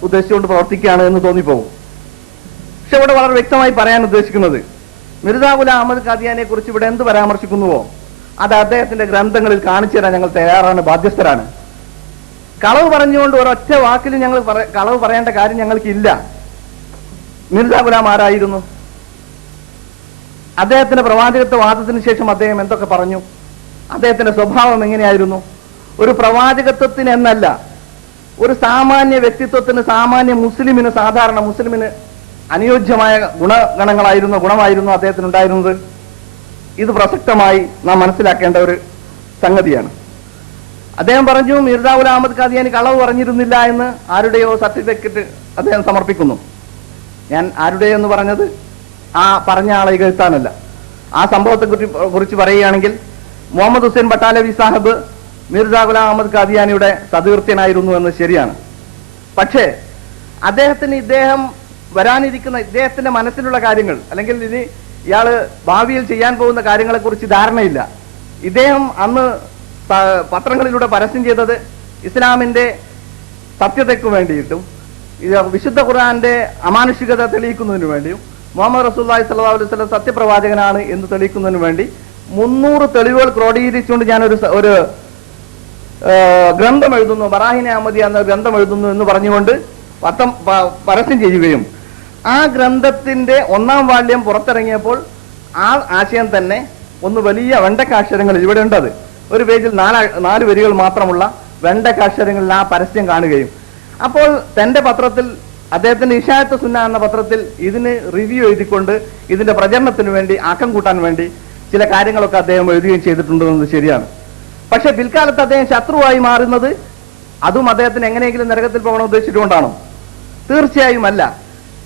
ഉദ്ദേശിച്ചുകൊണ്ട് പ്രവർത്തിക്കുകയാണ് എന്ന് തോന്നിപ്പോകും. പക്ഷെ ഇവിടെ വളരെ വ്യക്തമായി പറയാൻ ഉദ്ദേശിക്കുന്നത്, മിർസ ഗുലാം അഹമ്മദ് ഖാദിയാനിയെ കുറിച്ച് ഇവിടെ എന്ത് പരാമർശിക്കുന്നുവോ അത് അദ്ദേഹത്തിന്റെ ഗ്രന്ഥങ്ങളിൽ കാണിച്ചു തരാൻ ഞങ്ങൾ തയ്യാറാണ്, ബാധ്യസ്ഥരാണ്. കളവ് പറഞ്ഞുകൊണ്ട് ഒരൊറ്റ വാക്കിൽ ഞങ്ങൾ കളവ് പറയേണ്ട കാര്യം ഞങ്ങൾക്കില്ല. മിർസ ഗുലാം ആരായിരുന്നു? അദ്ദേഹത്തിന്റെ പ്രവാചകത്വ വാദത്തിന് ശേഷം അദ്ദേഹം എന്തൊക്കെ പറഞ്ഞു? അദ്ദേഹത്തിന്റെ സ്വഭാവം എങ്ങനെയായിരുന്നു? ഒരു പ്രവാചകത്വത്തിന് എന്നല്ല, ഒരു സാമാന്യ വ്യക്തിത്വത്തിന്, സാമാന്യ മുസ്ലിമിന്, സാധാരണ മുസ്ലിമിന് അനുയോജ്യമായ ഗുണമായിരുന്നു അദ്ദേഹത്തിന് ഉണ്ടായിരുന്നത്. ഇത് പ്രസക്തമായി നാം മനസ്സിലാക്കേണ്ട ഒരു സംഗതിയാണ്. അദ്ദേഹം പറഞ്ഞു മിർസ ഗുലാം അഹമ്മദ് ഖാദിയാനി കളവ് പറഞ്ഞിരുന്നില്ല എന്ന് ആരുടെയോ സർട്ടിഫിക്കറ്റ് അദ്ദേഹം സമർപ്പിക്കുന്നു. ഞാൻ ആരുടെയോ എന്ന് പറഞ്ഞത് ആ പറഞ്ഞ ആളെ ഇകഴ്ത്താനല്ല. ആ സംഭവത്തെ കുറിച്ച് പറയുകയാണെങ്കിൽ മുഹമ്മദ് ഹുസൈൻ ബട്ടാലവി സാഹിബ് മിർസ ഗുലാം അഹമ്മദ് ഖാദിയാനിയുടെ സതീർത്ഥ്യനായിരുന്നു എന്ന് ശരിയാണ്. പക്ഷേ ഇദ്ദേഹം വരാനിരിക്കുന്ന ഇദ്ദേഹത്തിന്റെ മനസ്സിലുള്ള കാര്യങ്ങൾ, അല്ലെങ്കിൽ ഇനി ഇയാള് ഭാവിയിൽ ചെയ്യാൻ പോകുന്ന കാര്യങ്ങളെ കുറിച്ച് ധാരണയില്ല. ഇദ്ദേഹം അന്ന് പത്രങ്ങളിലൂടെ പരസ്യം ചെയ്തത് ഇസ്ലാമിന്റെ സത്യതയ്ക്ക് വേണ്ടിയിട്ടും വിശുദ്ധ ഖുർആന്റെ അമാനുഷികത തെളിയിക്കുന്നതിന് വേണ്ടിയും മുഹമ്മദ് റസൂലുള്ളാഹി സ്വല്ലല്ലാഹു അലൈഹി വസല്ലം സത്യപ്രവാചകനാണ് എന്ന് തെളിയിക്കുന്നതിന് വേണ്ടി 300 തെളിവുകൾ ക്രോഡീകരിച്ചുകൊണ്ട് ഞാൻ ഒരു ഗ്രന്ഥം എഴുതുന്നു, ബറാഹിനെ അഹമ്മദിയ എന്ന ഗ്രന്ഥം എഴുതുന്നു എന്ന് പറഞ്ഞുകൊണ്ട് പരസ്യം ചെയ്യുകയും ആ ഗ്രന്ഥത്തിന്റെ 1-ാം വാല്യം പുറത്തിറങ്ങിയപ്പോൾ ആ ആശയം തന്നെ ഒന്ന് വലിയ വെണ്ടക്കാക്ഷരങ്ങളിൽ ഇവിടെ ഉണ്ടത്, ഒരു പേജിൽ 4 വരികൾ മാത്രമുള്ള വെണ്ടക്കാക്ഷരങ്ങളിൽ ആ പരസ്യം കാണുകയും, അപ്പോൾ തന്റെ പത്രത്തിൽ, അദ്ദേഹത്തിന്റെ ഇഷായത്ത് സുന്ന എന്ന പത്രത്തിൽ ഇതിന് റിവ്യൂ എഴുതിക്കൊണ്ട് ഇതിന്റെ പ്രചരണത്തിന് വേണ്ടി, ആക്കം കൂട്ടാൻ വേണ്ടി ചില കാര്യങ്ങളൊക്കെ അദ്ദേഹം എഴുതുകയും ചെയ്തിട്ടുണ്ടെന്നത് ശരിയാണ്. പക്ഷെ പിൽക്കാലത്ത് അദ്ദേഹം ശത്രുവായി മാറുന്നത് അതും അദ്ദേഹത്തിന് എങ്ങനെയെങ്കിലും നരകത്തിൽ പോകണം ഉദ്ദേശിച്ചുകൊണ്ടാണോ? തീർച്ചയായും അല്ല.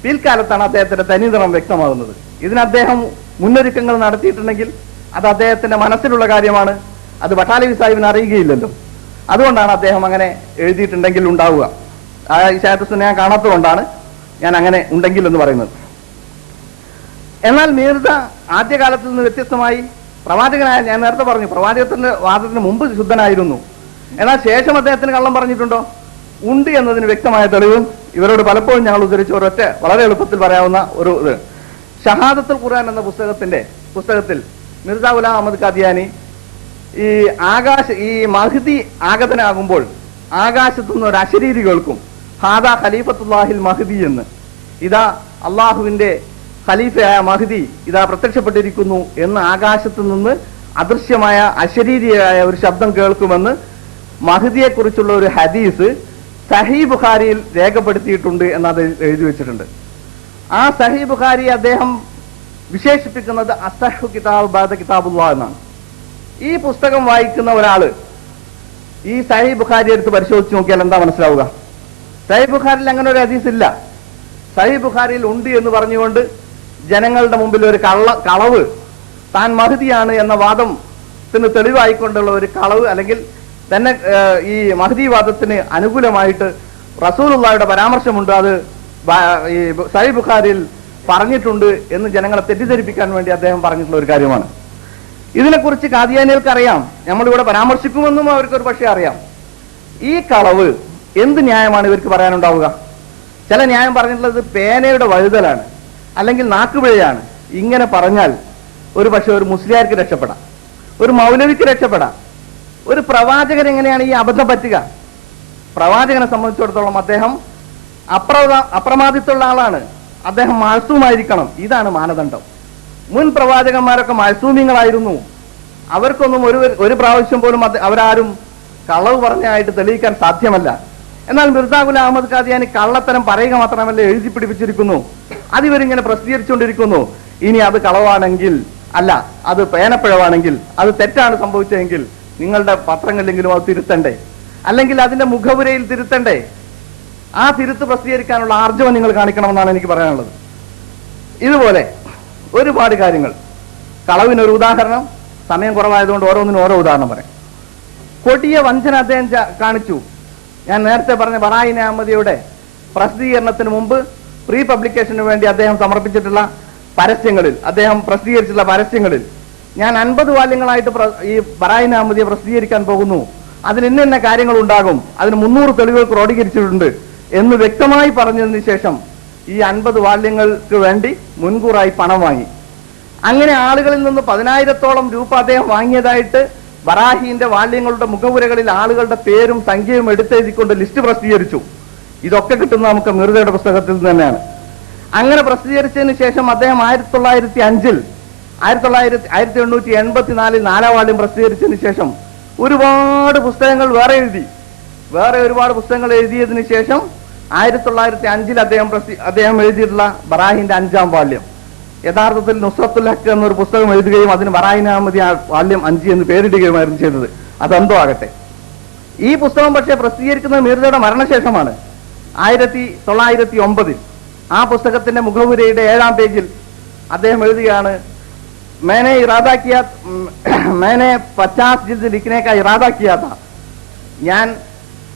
പിൽക്കാലത്താണ് അദ്ദേഹത്തിന്റെ തനിനിറം വ്യക്തമാകുന്നത്. ഇതിന് അദ്ദേഹം മുന്നൊരുക്കങ്ങൾ നടത്തിയിട്ടുണ്ടെങ്കിൽ അത് അദ്ദേഹത്തിന്റെ മനസ്സിലുള്ള കാര്യമാണ്, അത് ബട്ടാലവി സാഹിബിന് അറിയുകയില്ലല്ലോ. അതുകൊണ്ടാണ് അദ്ദേഹം അങ്ങനെ എഴുതിയിട്ടുണ്ടെങ്കിൽ ഉണ്ടാവുക. ആ ഇശാഅത്ത് ഞാൻ കാണാത്തതുകൊണ്ടാണ് ഞാൻ അങ്ങനെ ഉണ്ടെങ്കിൽ എന്ന് പറയുന്നത്. എന്നാൽ മീർസ ആദ്യകാലത്തിൽ നിന്ന് വ്യത്യസ്തമായി പ്രവാചകനായ, ഞാൻ നേരത്തെ പറഞ്ഞു പ്രവാചകത്തിന്റെ വാദത്തിന് മുമ്പ് ശുദ്ധനായിരുന്നു. എന്നാൽ ശേഷം അദ്ദേഹത്തിന് കള്ളം പറഞ്ഞിട്ടുണ്ടോ? ഉണ്ട് എന്നതിന് വ്യക്തമായ തെളിവും ഇവരോട് പലപ്പോഴും ഞങ്ങൾ ഉദ്ധരിച്ച ഒരൊറ്റ വളരെ എളുപ്പത്തിൽ പറയാവുന്ന ഒരു ഇത്, ഷഹാദത്തുൽ ഖുർആൻ എന്ന പുസ്തകത്തിൽ മിർസ ഗുലാം അഹമ്മദ് ഖാദിയാനി ഈ മഹ്ദി ആഗതനാകുമ്പോൾ ആകാശത്തുനിന്ന് ഒരു അശരീരി കേൾക്കും, ഹാദാ ഖലീഫത്തുല്ലാഹിൽ മഹ്ദി എന്ന്, ഇതാ അള്ളാഹുവിന്റെ ഖലീഫയായ മഹ്ദി ഇതാ പ്രത്യക്ഷപ്പെട്ടിരിക്കുന്നു എന്ന് ആകാശത്ത് നിന്ന് അദൃശ്യമായ അശരീരിയായ ഒരു ശബ്ദം കേൾക്കുമെന്ന് മഹ്ദിയെ കുറിച്ചുള്ള ഒരു ഹദീസ് സഹീഹ് ബുഖാരിയിൽ രേഖപ്പെടുത്തിയിട്ടുണ്ട് എന്നത് എഴുതി വെച്ചിട്ടുണ്ട്. ആ സഹീഹ് ബുഖാരി അദ്ദേഹം വിശേഷിപ്പിക്കുന്നത് അസ്സഹു കിതാബ് ബാദ കിതാബുല്ലാ എന്നാണ്. ഈ പുസ്തകം വായിക്കുന്ന ഒരാള് ഈ സഹീഹ് ബുഖാരി എടുത്ത് പരിശോധിച്ച് നോക്കിയാൽ എന്താ മനസ്സിലാവുക? സഹീഹ് ബുഖാരിയിൽ അങ്ങനെ ഒരു ഹദീസ് ഇല്ല. സഹീഹ് ബുഖാരിയിൽ ഉണ്ട് എന്ന് പറഞ്ഞുകൊണ്ട് ജനങ്ങളുടെ മുമ്പിൽ ഒരു കളവ്, താൻ മഹ്ദിയാണ് എന്ന വാദത്തിന് തെളിവായിക്കൊണ്ടുള്ള ഒരു കളവ്, അല്ലെങ്കിൽ തന്നെ ഈ മഹ്ദി വാദത്തിന് അനുകൂലമായിട്ട് റസൂലുള്ളാഹിയുടെ പരാമർശമുണ്ട്, അത് ഈ സഹീഹ് ബുഖാരിയിൽ പറഞ്ഞിട്ടുണ്ട് എന്ന് ജനങ്ങളെ തെറ്റിദ്ധരിപ്പിക്കാൻ വേണ്ടി അദ്ദേഹം പറഞ്ഞിട്ടുള്ള ഒരു കാര്യമാണ്. ഇതിനെക്കുറിച്ച് ഖാദിയാനികൾക്ക് അറിയാം, നമ്മളിവിടെ പരാമർശിക്കുമെന്നും അവർക്കൊരു പക്ഷേ അറിയാം. ഈ കളവ് എന്ത് ന്യായമാണ് ഇവർക്ക് പറയാനുണ്ടാവുക? ചില ന്യായം പറഞ്ഞിട്ടുള്ളത് പേനയുടെ വഴുതലാണ്, അല്ലെങ്കിൽ നാക്കുപിഴയാണ്. ഇങ്ങനെ പറഞ്ഞാൽ ഒരു പക്ഷെ ഒരു മുസ്ലിയാർക്ക് രക്ഷപ്പെടാം, ഒരു മൗലവിക്ക് രക്ഷപ്പെടാം. ഒരു പ്രവാചകൻ എങ്ങനെയാണ് ഈ അബദ്ധം പറ്റുക? പ്രവാചകനെ സംബന്ധിച്ചിടത്തോളം അദ്ദേഹം അപ്രമാദിത്വമുള്ള ആളാണ്, അദ്ദേഹം മാസൂമായിരിക്കണം. ഇതാണ് മാനദണ്ഡം. മുൻ പ്രവാചകന്മാരൊക്കെ മാസൂമിങ്ങളായിരുന്നു, അവർക്കൊന്നും ഒരു പ്രാവശ്യം പോലും അവരാരും കളവ് പറഞ്ഞായിട്ട് തെളിയിക്കാൻ സാധ്യമല്ല. എന്നാൽ മിർസ ഗുലാം അഹമ്മദ് ഖാദിയാനി കള്ളത്തരം പറയുക മാത്രമല്ല, എഴുതി പിടിപ്പിച്ചിരിക്കുന്നു, അതിവരിങ്ങനെ പ്രസിദ്ധീകരിച്ചുകൊണ്ടിരിക്കുന്നു. ഇനി അത് കളവാണെങ്കിൽ, അല്ല അത് പേനപ്പിഴവാണെങ്കിൽ, അത് തെറ്റാണ് സംഭവിച്ചതെങ്കിൽ നിങ്ങളുടെ പത്രങ്ങളിലെങ്കിലും അത് തിരുത്തണ്ടേ, അല്ലെങ്കിൽ അതിന്റെ മുഖവുരയിൽ തിരുത്തണ്ടേ? ആ തിരുത്ത് പ്രസിദ്ധീകരിക്കാനുള്ള ആർജവം നിങ്ങൾ കാണിക്കണമെന്നാണ് എനിക്ക് പറയാനുള്ളത്. ഇതുപോലെ ഒരുപാട് കാര്യങ്ങൾ. കളവിനൊരു ഉദാഹരണം, സമയം കുറവായതുകൊണ്ട് ഓരോന്നിനും ഓരോ ഉദാഹരണം പറയാം. കൊടിയ വഞ്ചന അദ്ദേഹം കാണിച്ചു. ഞാൻ നേരത്തെ പറഞ്ഞ ബറായിൻ അഹമ്മദിയുടെ പ്രസിദ്ധീകരണത്തിന് മുമ്പ് പ്രീ പബ്ലിക്കേഷന് വേണ്ടി അദ്ദേഹം സമർപ്പിച്ചിട്ടുള്ള പരസ്യങ്ങളിൽ, അദ്ദേഹം പ്രസിദ്ധീകരിച്ചിട്ടുള്ള പരസ്യങ്ങളിൽ, ഞാൻ 50 വാല്യങ്ങളായിട്ട് ഈ ബറായിൻ അഹമ്മദിയെ പ്രസിദ്ധീകരിക്കാൻ പോകുന്നു, അതിന് ഇന്ന കാര്യങ്ങൾ ഉണ്ടാകും, അതിന് 300 തെളിവുകൾ ക്രോഡീകരിച്ചിട്ടുണ്ട് എന്ന് വ്യക്തമായി പറഞ്ഞതിന് ശേഷം ഈ 50 വാല്യങ്ങൾക്ക് വേണ്ടി മുൻകൂറായി പണം വാങ്ങി. അങ്ങനെ ആളുകളിൽ നിന്ന് 10,000-ഓളം രൂപ അദ്ദേഹം വാങ്ങിയതായിട്ട് ബറാഹിന്റെ വാല്യങ്ങളുടെ മുഖവുരകളിൽ ആളുകളുടെ പേരും സംഖ്യയും എടുത്തെഴുതിക്കൊണ്ട് ലിസ്റ്റ് പ്രസിദ്ധീകരിച്ചു. ഇതൊക്കെ കിട്ടുന്നത് നമുക്ക് മിർസയുടെ പുസ്തകത്തിൽ നിന്ന് തന്നെയാണ്. അങ്ങനെ പ്രസിദ്ധീകരിച്ചതിന് ശേഷം അദ്ദേഹം 1884 4-ാം വാല്യം പ്രസിദ്ധീകരിച്ചതിന് ശേഷം ഒരുപാട് പുസ്തകങ്ങൾ വേറെ ഒരുപാട് പുസ്തകങ്ങൾ എഴുതിയതിനു ശേഷം 1905 അദ്ദേഹം എഴുതിയിട്ടുള്ള ബറാഹിന്റെ 5-ാം വാല്യം, യഥാർത്ഥത്തിൽ നുസ്രത്തുൽ ഹക്ക് എന്നൊരു പുസ്തകം എഴുതുകയും അതിന് ബറായിൻ അഹമ്മദി വാല്യം 5 എന്ന് പേരിടുകയുമായിരുന്നു ചെയ്തത്. അതെന്തോ ആകട്ടെ. ഈ പുസ്തകം പക്ഷേ പ്രസിദ്ധീകരിക്കുന്നത് മിർസയുടെ മരണശേഷമാണ്, 1909. ആ പുസ്തകത്തിന്റെ മുഖവുരയുടെ 7-ാം പേജിൽ അദ്ദേഹം എഴുതുകയാണ്, मैंने 50 ജിൽദ് ലിഖ്നെ കാ ഇറാദ കിയാ താ, ഞാൻ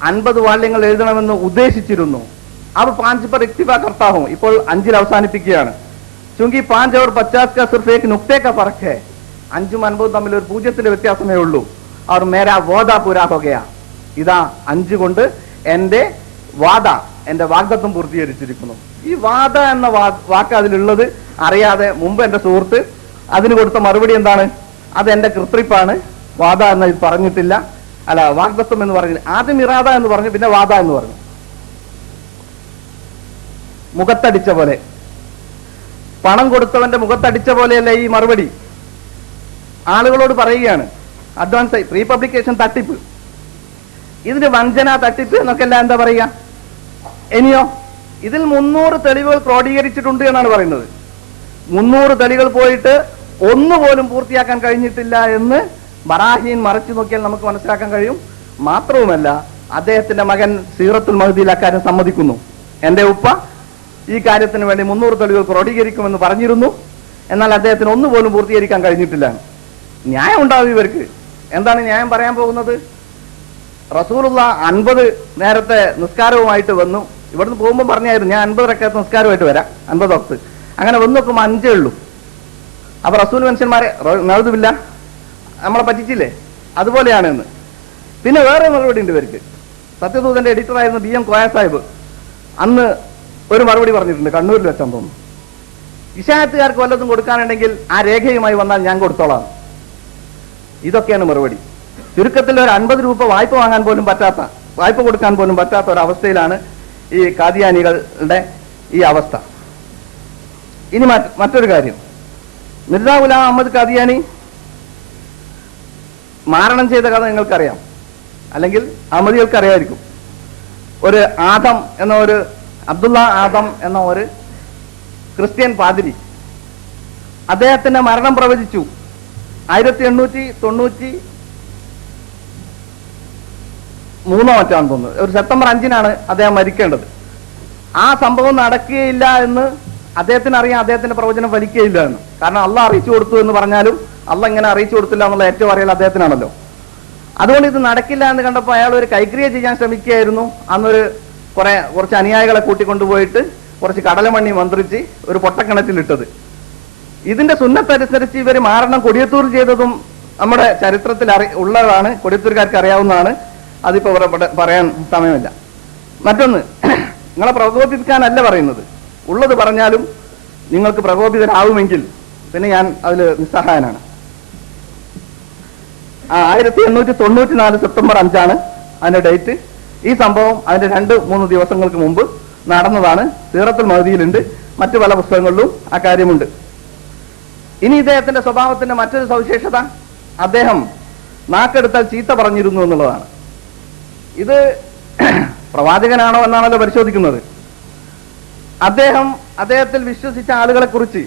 50 വാല്യങ്ങൾ എഴുതണമെന്ന് ഉദ്ദേശിച്ചിരുന്നു. अब 5 पर इक्तिफा करता हूं, ഇപ്പോൾ 5-ൽ അവസാനിപ്പിക്കുകയാണ്. चूंकि 5 और 50 का सिर्फ एक नुक्ते का फर्क है, 5ഉം 50ഉം തമ്മിൽ ഒരു 0-ന്റെ വ്യത്യാസമേ ഉള്ളൂ. और मेरा वादा पूरा हो गया, ഇതാ 5 കൊണ്ട് എന്റെ വാഗ്ദത്തം പൂർത്തീകരിച്ചിരിക്കുന്നു. ഈ വാദ എന്ന വാക്ക് അതിലുള്ളത് അറിയാതെ മുമ്പ് എന്റെ സുഹൃത്ത് അതിന് കൊടുത്ത മറുപടി എന്താണ്? അത് എന്റെ കൃത്രിപ്പാണ്, വാദ എന്ന് പറഞ്ഞിട്ടില്ല, അല്ല വാഗ്ദത്തം എന്ന് പറഞ്ഞില്ല. ആദ്യം ഇറാദ എന്ന് പറഞ്ഞു, പിന്നെ വാദ എന്ന് പറഞ്ഞു. മുഖത്തടിച്ച പോലെ പണം കൊടുത്തവന്റെ മുഖത്തടിച്ച പോലെയല്ല ഈ മറുപടി. ആളുകളോട് പറയുകയാണ് അഡ്വാൻസ് പ്രീ പബ്ലിക്കേഷൻ തട്ടിപ്പ്, ഇതിന് വഞ്ചന തട്ടിപ്പ് എന്നൊക്കെ അല്ല എന്താ പറയുക. ഇനിയോ ഇതിൽ 300 തെളിവുകൾ ക്രോഡീകരിച്ചിട്ടുണ്ട് എന്നാണ് പറയുന്നത്. 300 തെളിവുകൾ പോയിട്ട് ഒന്നുപോലും പൂർത്തിയാക്കാൻ കഴിഞ്ഞിട്ടില്ല എന്ന് ബറാഹീൻ മറച്ചു നോക്കിയാൽ നമുക്ക് മനസ്സിലാക്കാൻ കഴിയും. മാത്രവുമല്ല അദ്ദേഹത്തിന്റെ മകൻ സീറത്തുൽ മഹദിയിൽ അക്കാര്യം സമ്മതിക്കുന്നു. എന്റെ ഉപ്പ ഈ കാര്യത്തിന് വേണ്ടി 300 തെളിവുകൾ ക്രോഡീകരിക്കുമെന്ന് പറഞ്ഞിരുന്നു, എന്നാൽ അദ്ദേഹത്തിന് ഒന്നുപോലും പൂർത്തീകരിക്കാൻ കഴിഞ്ഞിട്ടില്ല. ന്യായം ഉണ്ടാവും ഇവർക്ക്. എന്താണ് ന്യായം പറയാൻ പോകുന്നത്? റസൂലുള്ള 50 നേരത്തെ നിസ്കാരവുമായിട്ട് വന്നു. ഇവിടുന്ന് പോകുമ്പോൾ പറഞ്ഞായിരുന്നു ഞാൻ 50 റക്അത്ത് നിസ്കാരമായിട്ട് വരാം, 50 വക്ത്. അങ്ങനെ വന്നു നോക്കുമ്പോൾ 5 ഉള്ളൂ. അപ്പൊ റസൂൽ മനുഷ്യന്മാരെ നഴുതുമില്ല, നമ്മളെ പറ്റിച്ചില്ലേ, അതുപോലെയാണ് എന്ന്. പിന്നെ വേറെ മറുപടി ഉണ്ട് ഇവർക്ക്. സത്യദൂതന്റെ എഡിറ്ററായിരുന്ന BM കോയ സാഹിബ് അന്ന് ഒരു മറുപടി പറഞ്ഞിട്ടുണ്ട്, കണ്ണൂരിൽ വെച്ചാൻ തോന്നുന്നു. ഇശാഅത്തുകാർക്ക് വല്ലതും കൊടുക്കാനുണ്ടെങ്കിൽ ആ രേഖയുമായി വന്നാൽ ഞാൻ കൊടുത്തോളാം. ഇതൊക്കെയാണ് മറുപടി. ചുരുക്കത്തിൽ ഒരു 50 രൂപ വായ്പ വാങ്ങാൻ പോലും പറ്റാത്ത, വായ്പ കൊടുക്കാൻ പോലും പറ്റാത്ത ഒരവസ്ഥയിലാണ് ഈ ഖാദിയാനികളുടെ ഈ അവസ്ഥ. ഇനി മറ്റൊരു കാര്യം, മിർസ ഗുലാം അഹമ്മദ് ഖാദിയാനി മാരണം ചെയ്ത കഥ നിങ്ങൾക്കറിയാം, അല്ലെങ്കിൽ അഹമ്മദികൾക്ക് അറിയായിരിക്കും. ഒരു ആദം എന്ന ഒരു അബ്ദുള്ള ആദം എന്ന ഒരു ക്രിസ്ത്യൻ പാതിരി അദ്ദേഹത്തിന്റെ മരണം പ്രവചിച്ചു. 1893 മറ്റാണെന്ന് തോന്നുന്നത്, ഒരു സെപ്റ്റംബർ 5-നാണ് അദ്ദേഹം മരിക്കേണ്ടത്. ആ സംഭവം നടക്കുകയില്ല എന്ന് അദ്ദേഹത്തിന് അറിയാം, അദ്ദേഹത്തിന്റെ പ്രവചനം ഫലിക്കുകയില്ല എന്ന്. കാരണം അള്ളാഹ് അറിയിച്ചു കൊടുത്തു എന്ന് പറഞ്ഞാലും അള്ളാഹ് ഇങ്ങനെ അറിയിച്ചു കൊടുത്തില്ല എന്നുള്ള ഏറ്റവും അറിയാൻ അദ്ദേഹത്തിനാണല്ലോ. അതുകൊണ്ട് ഇത് നടക്കില്ല എന്ന് കണ്ടപ്പോൾ അയാൾ ഒരു കൈക്രിയ ചെയ്യാൻ ശ്രമിക്കുകയായിരുന്നു. അന്നൊരു കുറച്ച് അനുയായികളെ കൂട്ടിക്കൊണ്ടുപോയിട്ട് കുറച്ച് കടലമണ്ണി മന്ത്രിച്ച് ഒരു പൊട്ടക്കിണറ്റിലിട്ടത്. ഇതിന്റെ സുന്നത്തനുസരിച്ച് ഇവർ മാരണം കൊടിയത്തൂർ ചെയ്തതും നമ്മുടെ ചരിത്രത്തിൽ ഉള്ളതാണ്, കൊടിയത്തൂർക്കാർക്ക് അറിയാവുന്നതാണ്. അതിപ്പോ പറയാൻ സമയമില്ല. മറ്റൊന്ന്, നിങ്ങളെ പ്രകോപിപ്പിക്കാനല്ല പറയുന്നത്, ഉള്ളത് പറഞ്ഞാലും നിങ്ങൾക്ക് പ്രകോപിതരാവുമെങ്കിൽ പിന്നെ ഞാൻ അതിൽ നിസ്സഹായനാണ്. 1894 സെപ്റ്റംബർ 5 അതിന്റെ ഡേറ്റ്. ഈ സംഭവം അതിന്റെ 2-3 ദിവസങ്ങൾക്ക് മുമ്പ് നടന്നതാണ്. സീറത്തുൽ മഹദിയിലുണ്ട്, മറ്റു പല പുസ്തകങ്ങളിലും ആ കാര്യമുണ്ട്. ഇനി ഇദ്ദേഹത്തിന്റെ സ്വഭാവത്തിന്റെ മറ്റൊരു സവിശേഷത, അദ്ദേഹം നാക്കെടുത്താൽ ചീത്ത പറഞ്ഞിരുന്നു എന്നുള്ളതാണ്. ഇത് പ്രവാചകനാണോ എന്നാണല്ലോ പരിശോധിക്കുന്നത്. അദ്ദേഹത്തിൽ വിശ്വസിച്ച ആളുകളെ കുറിച്ച്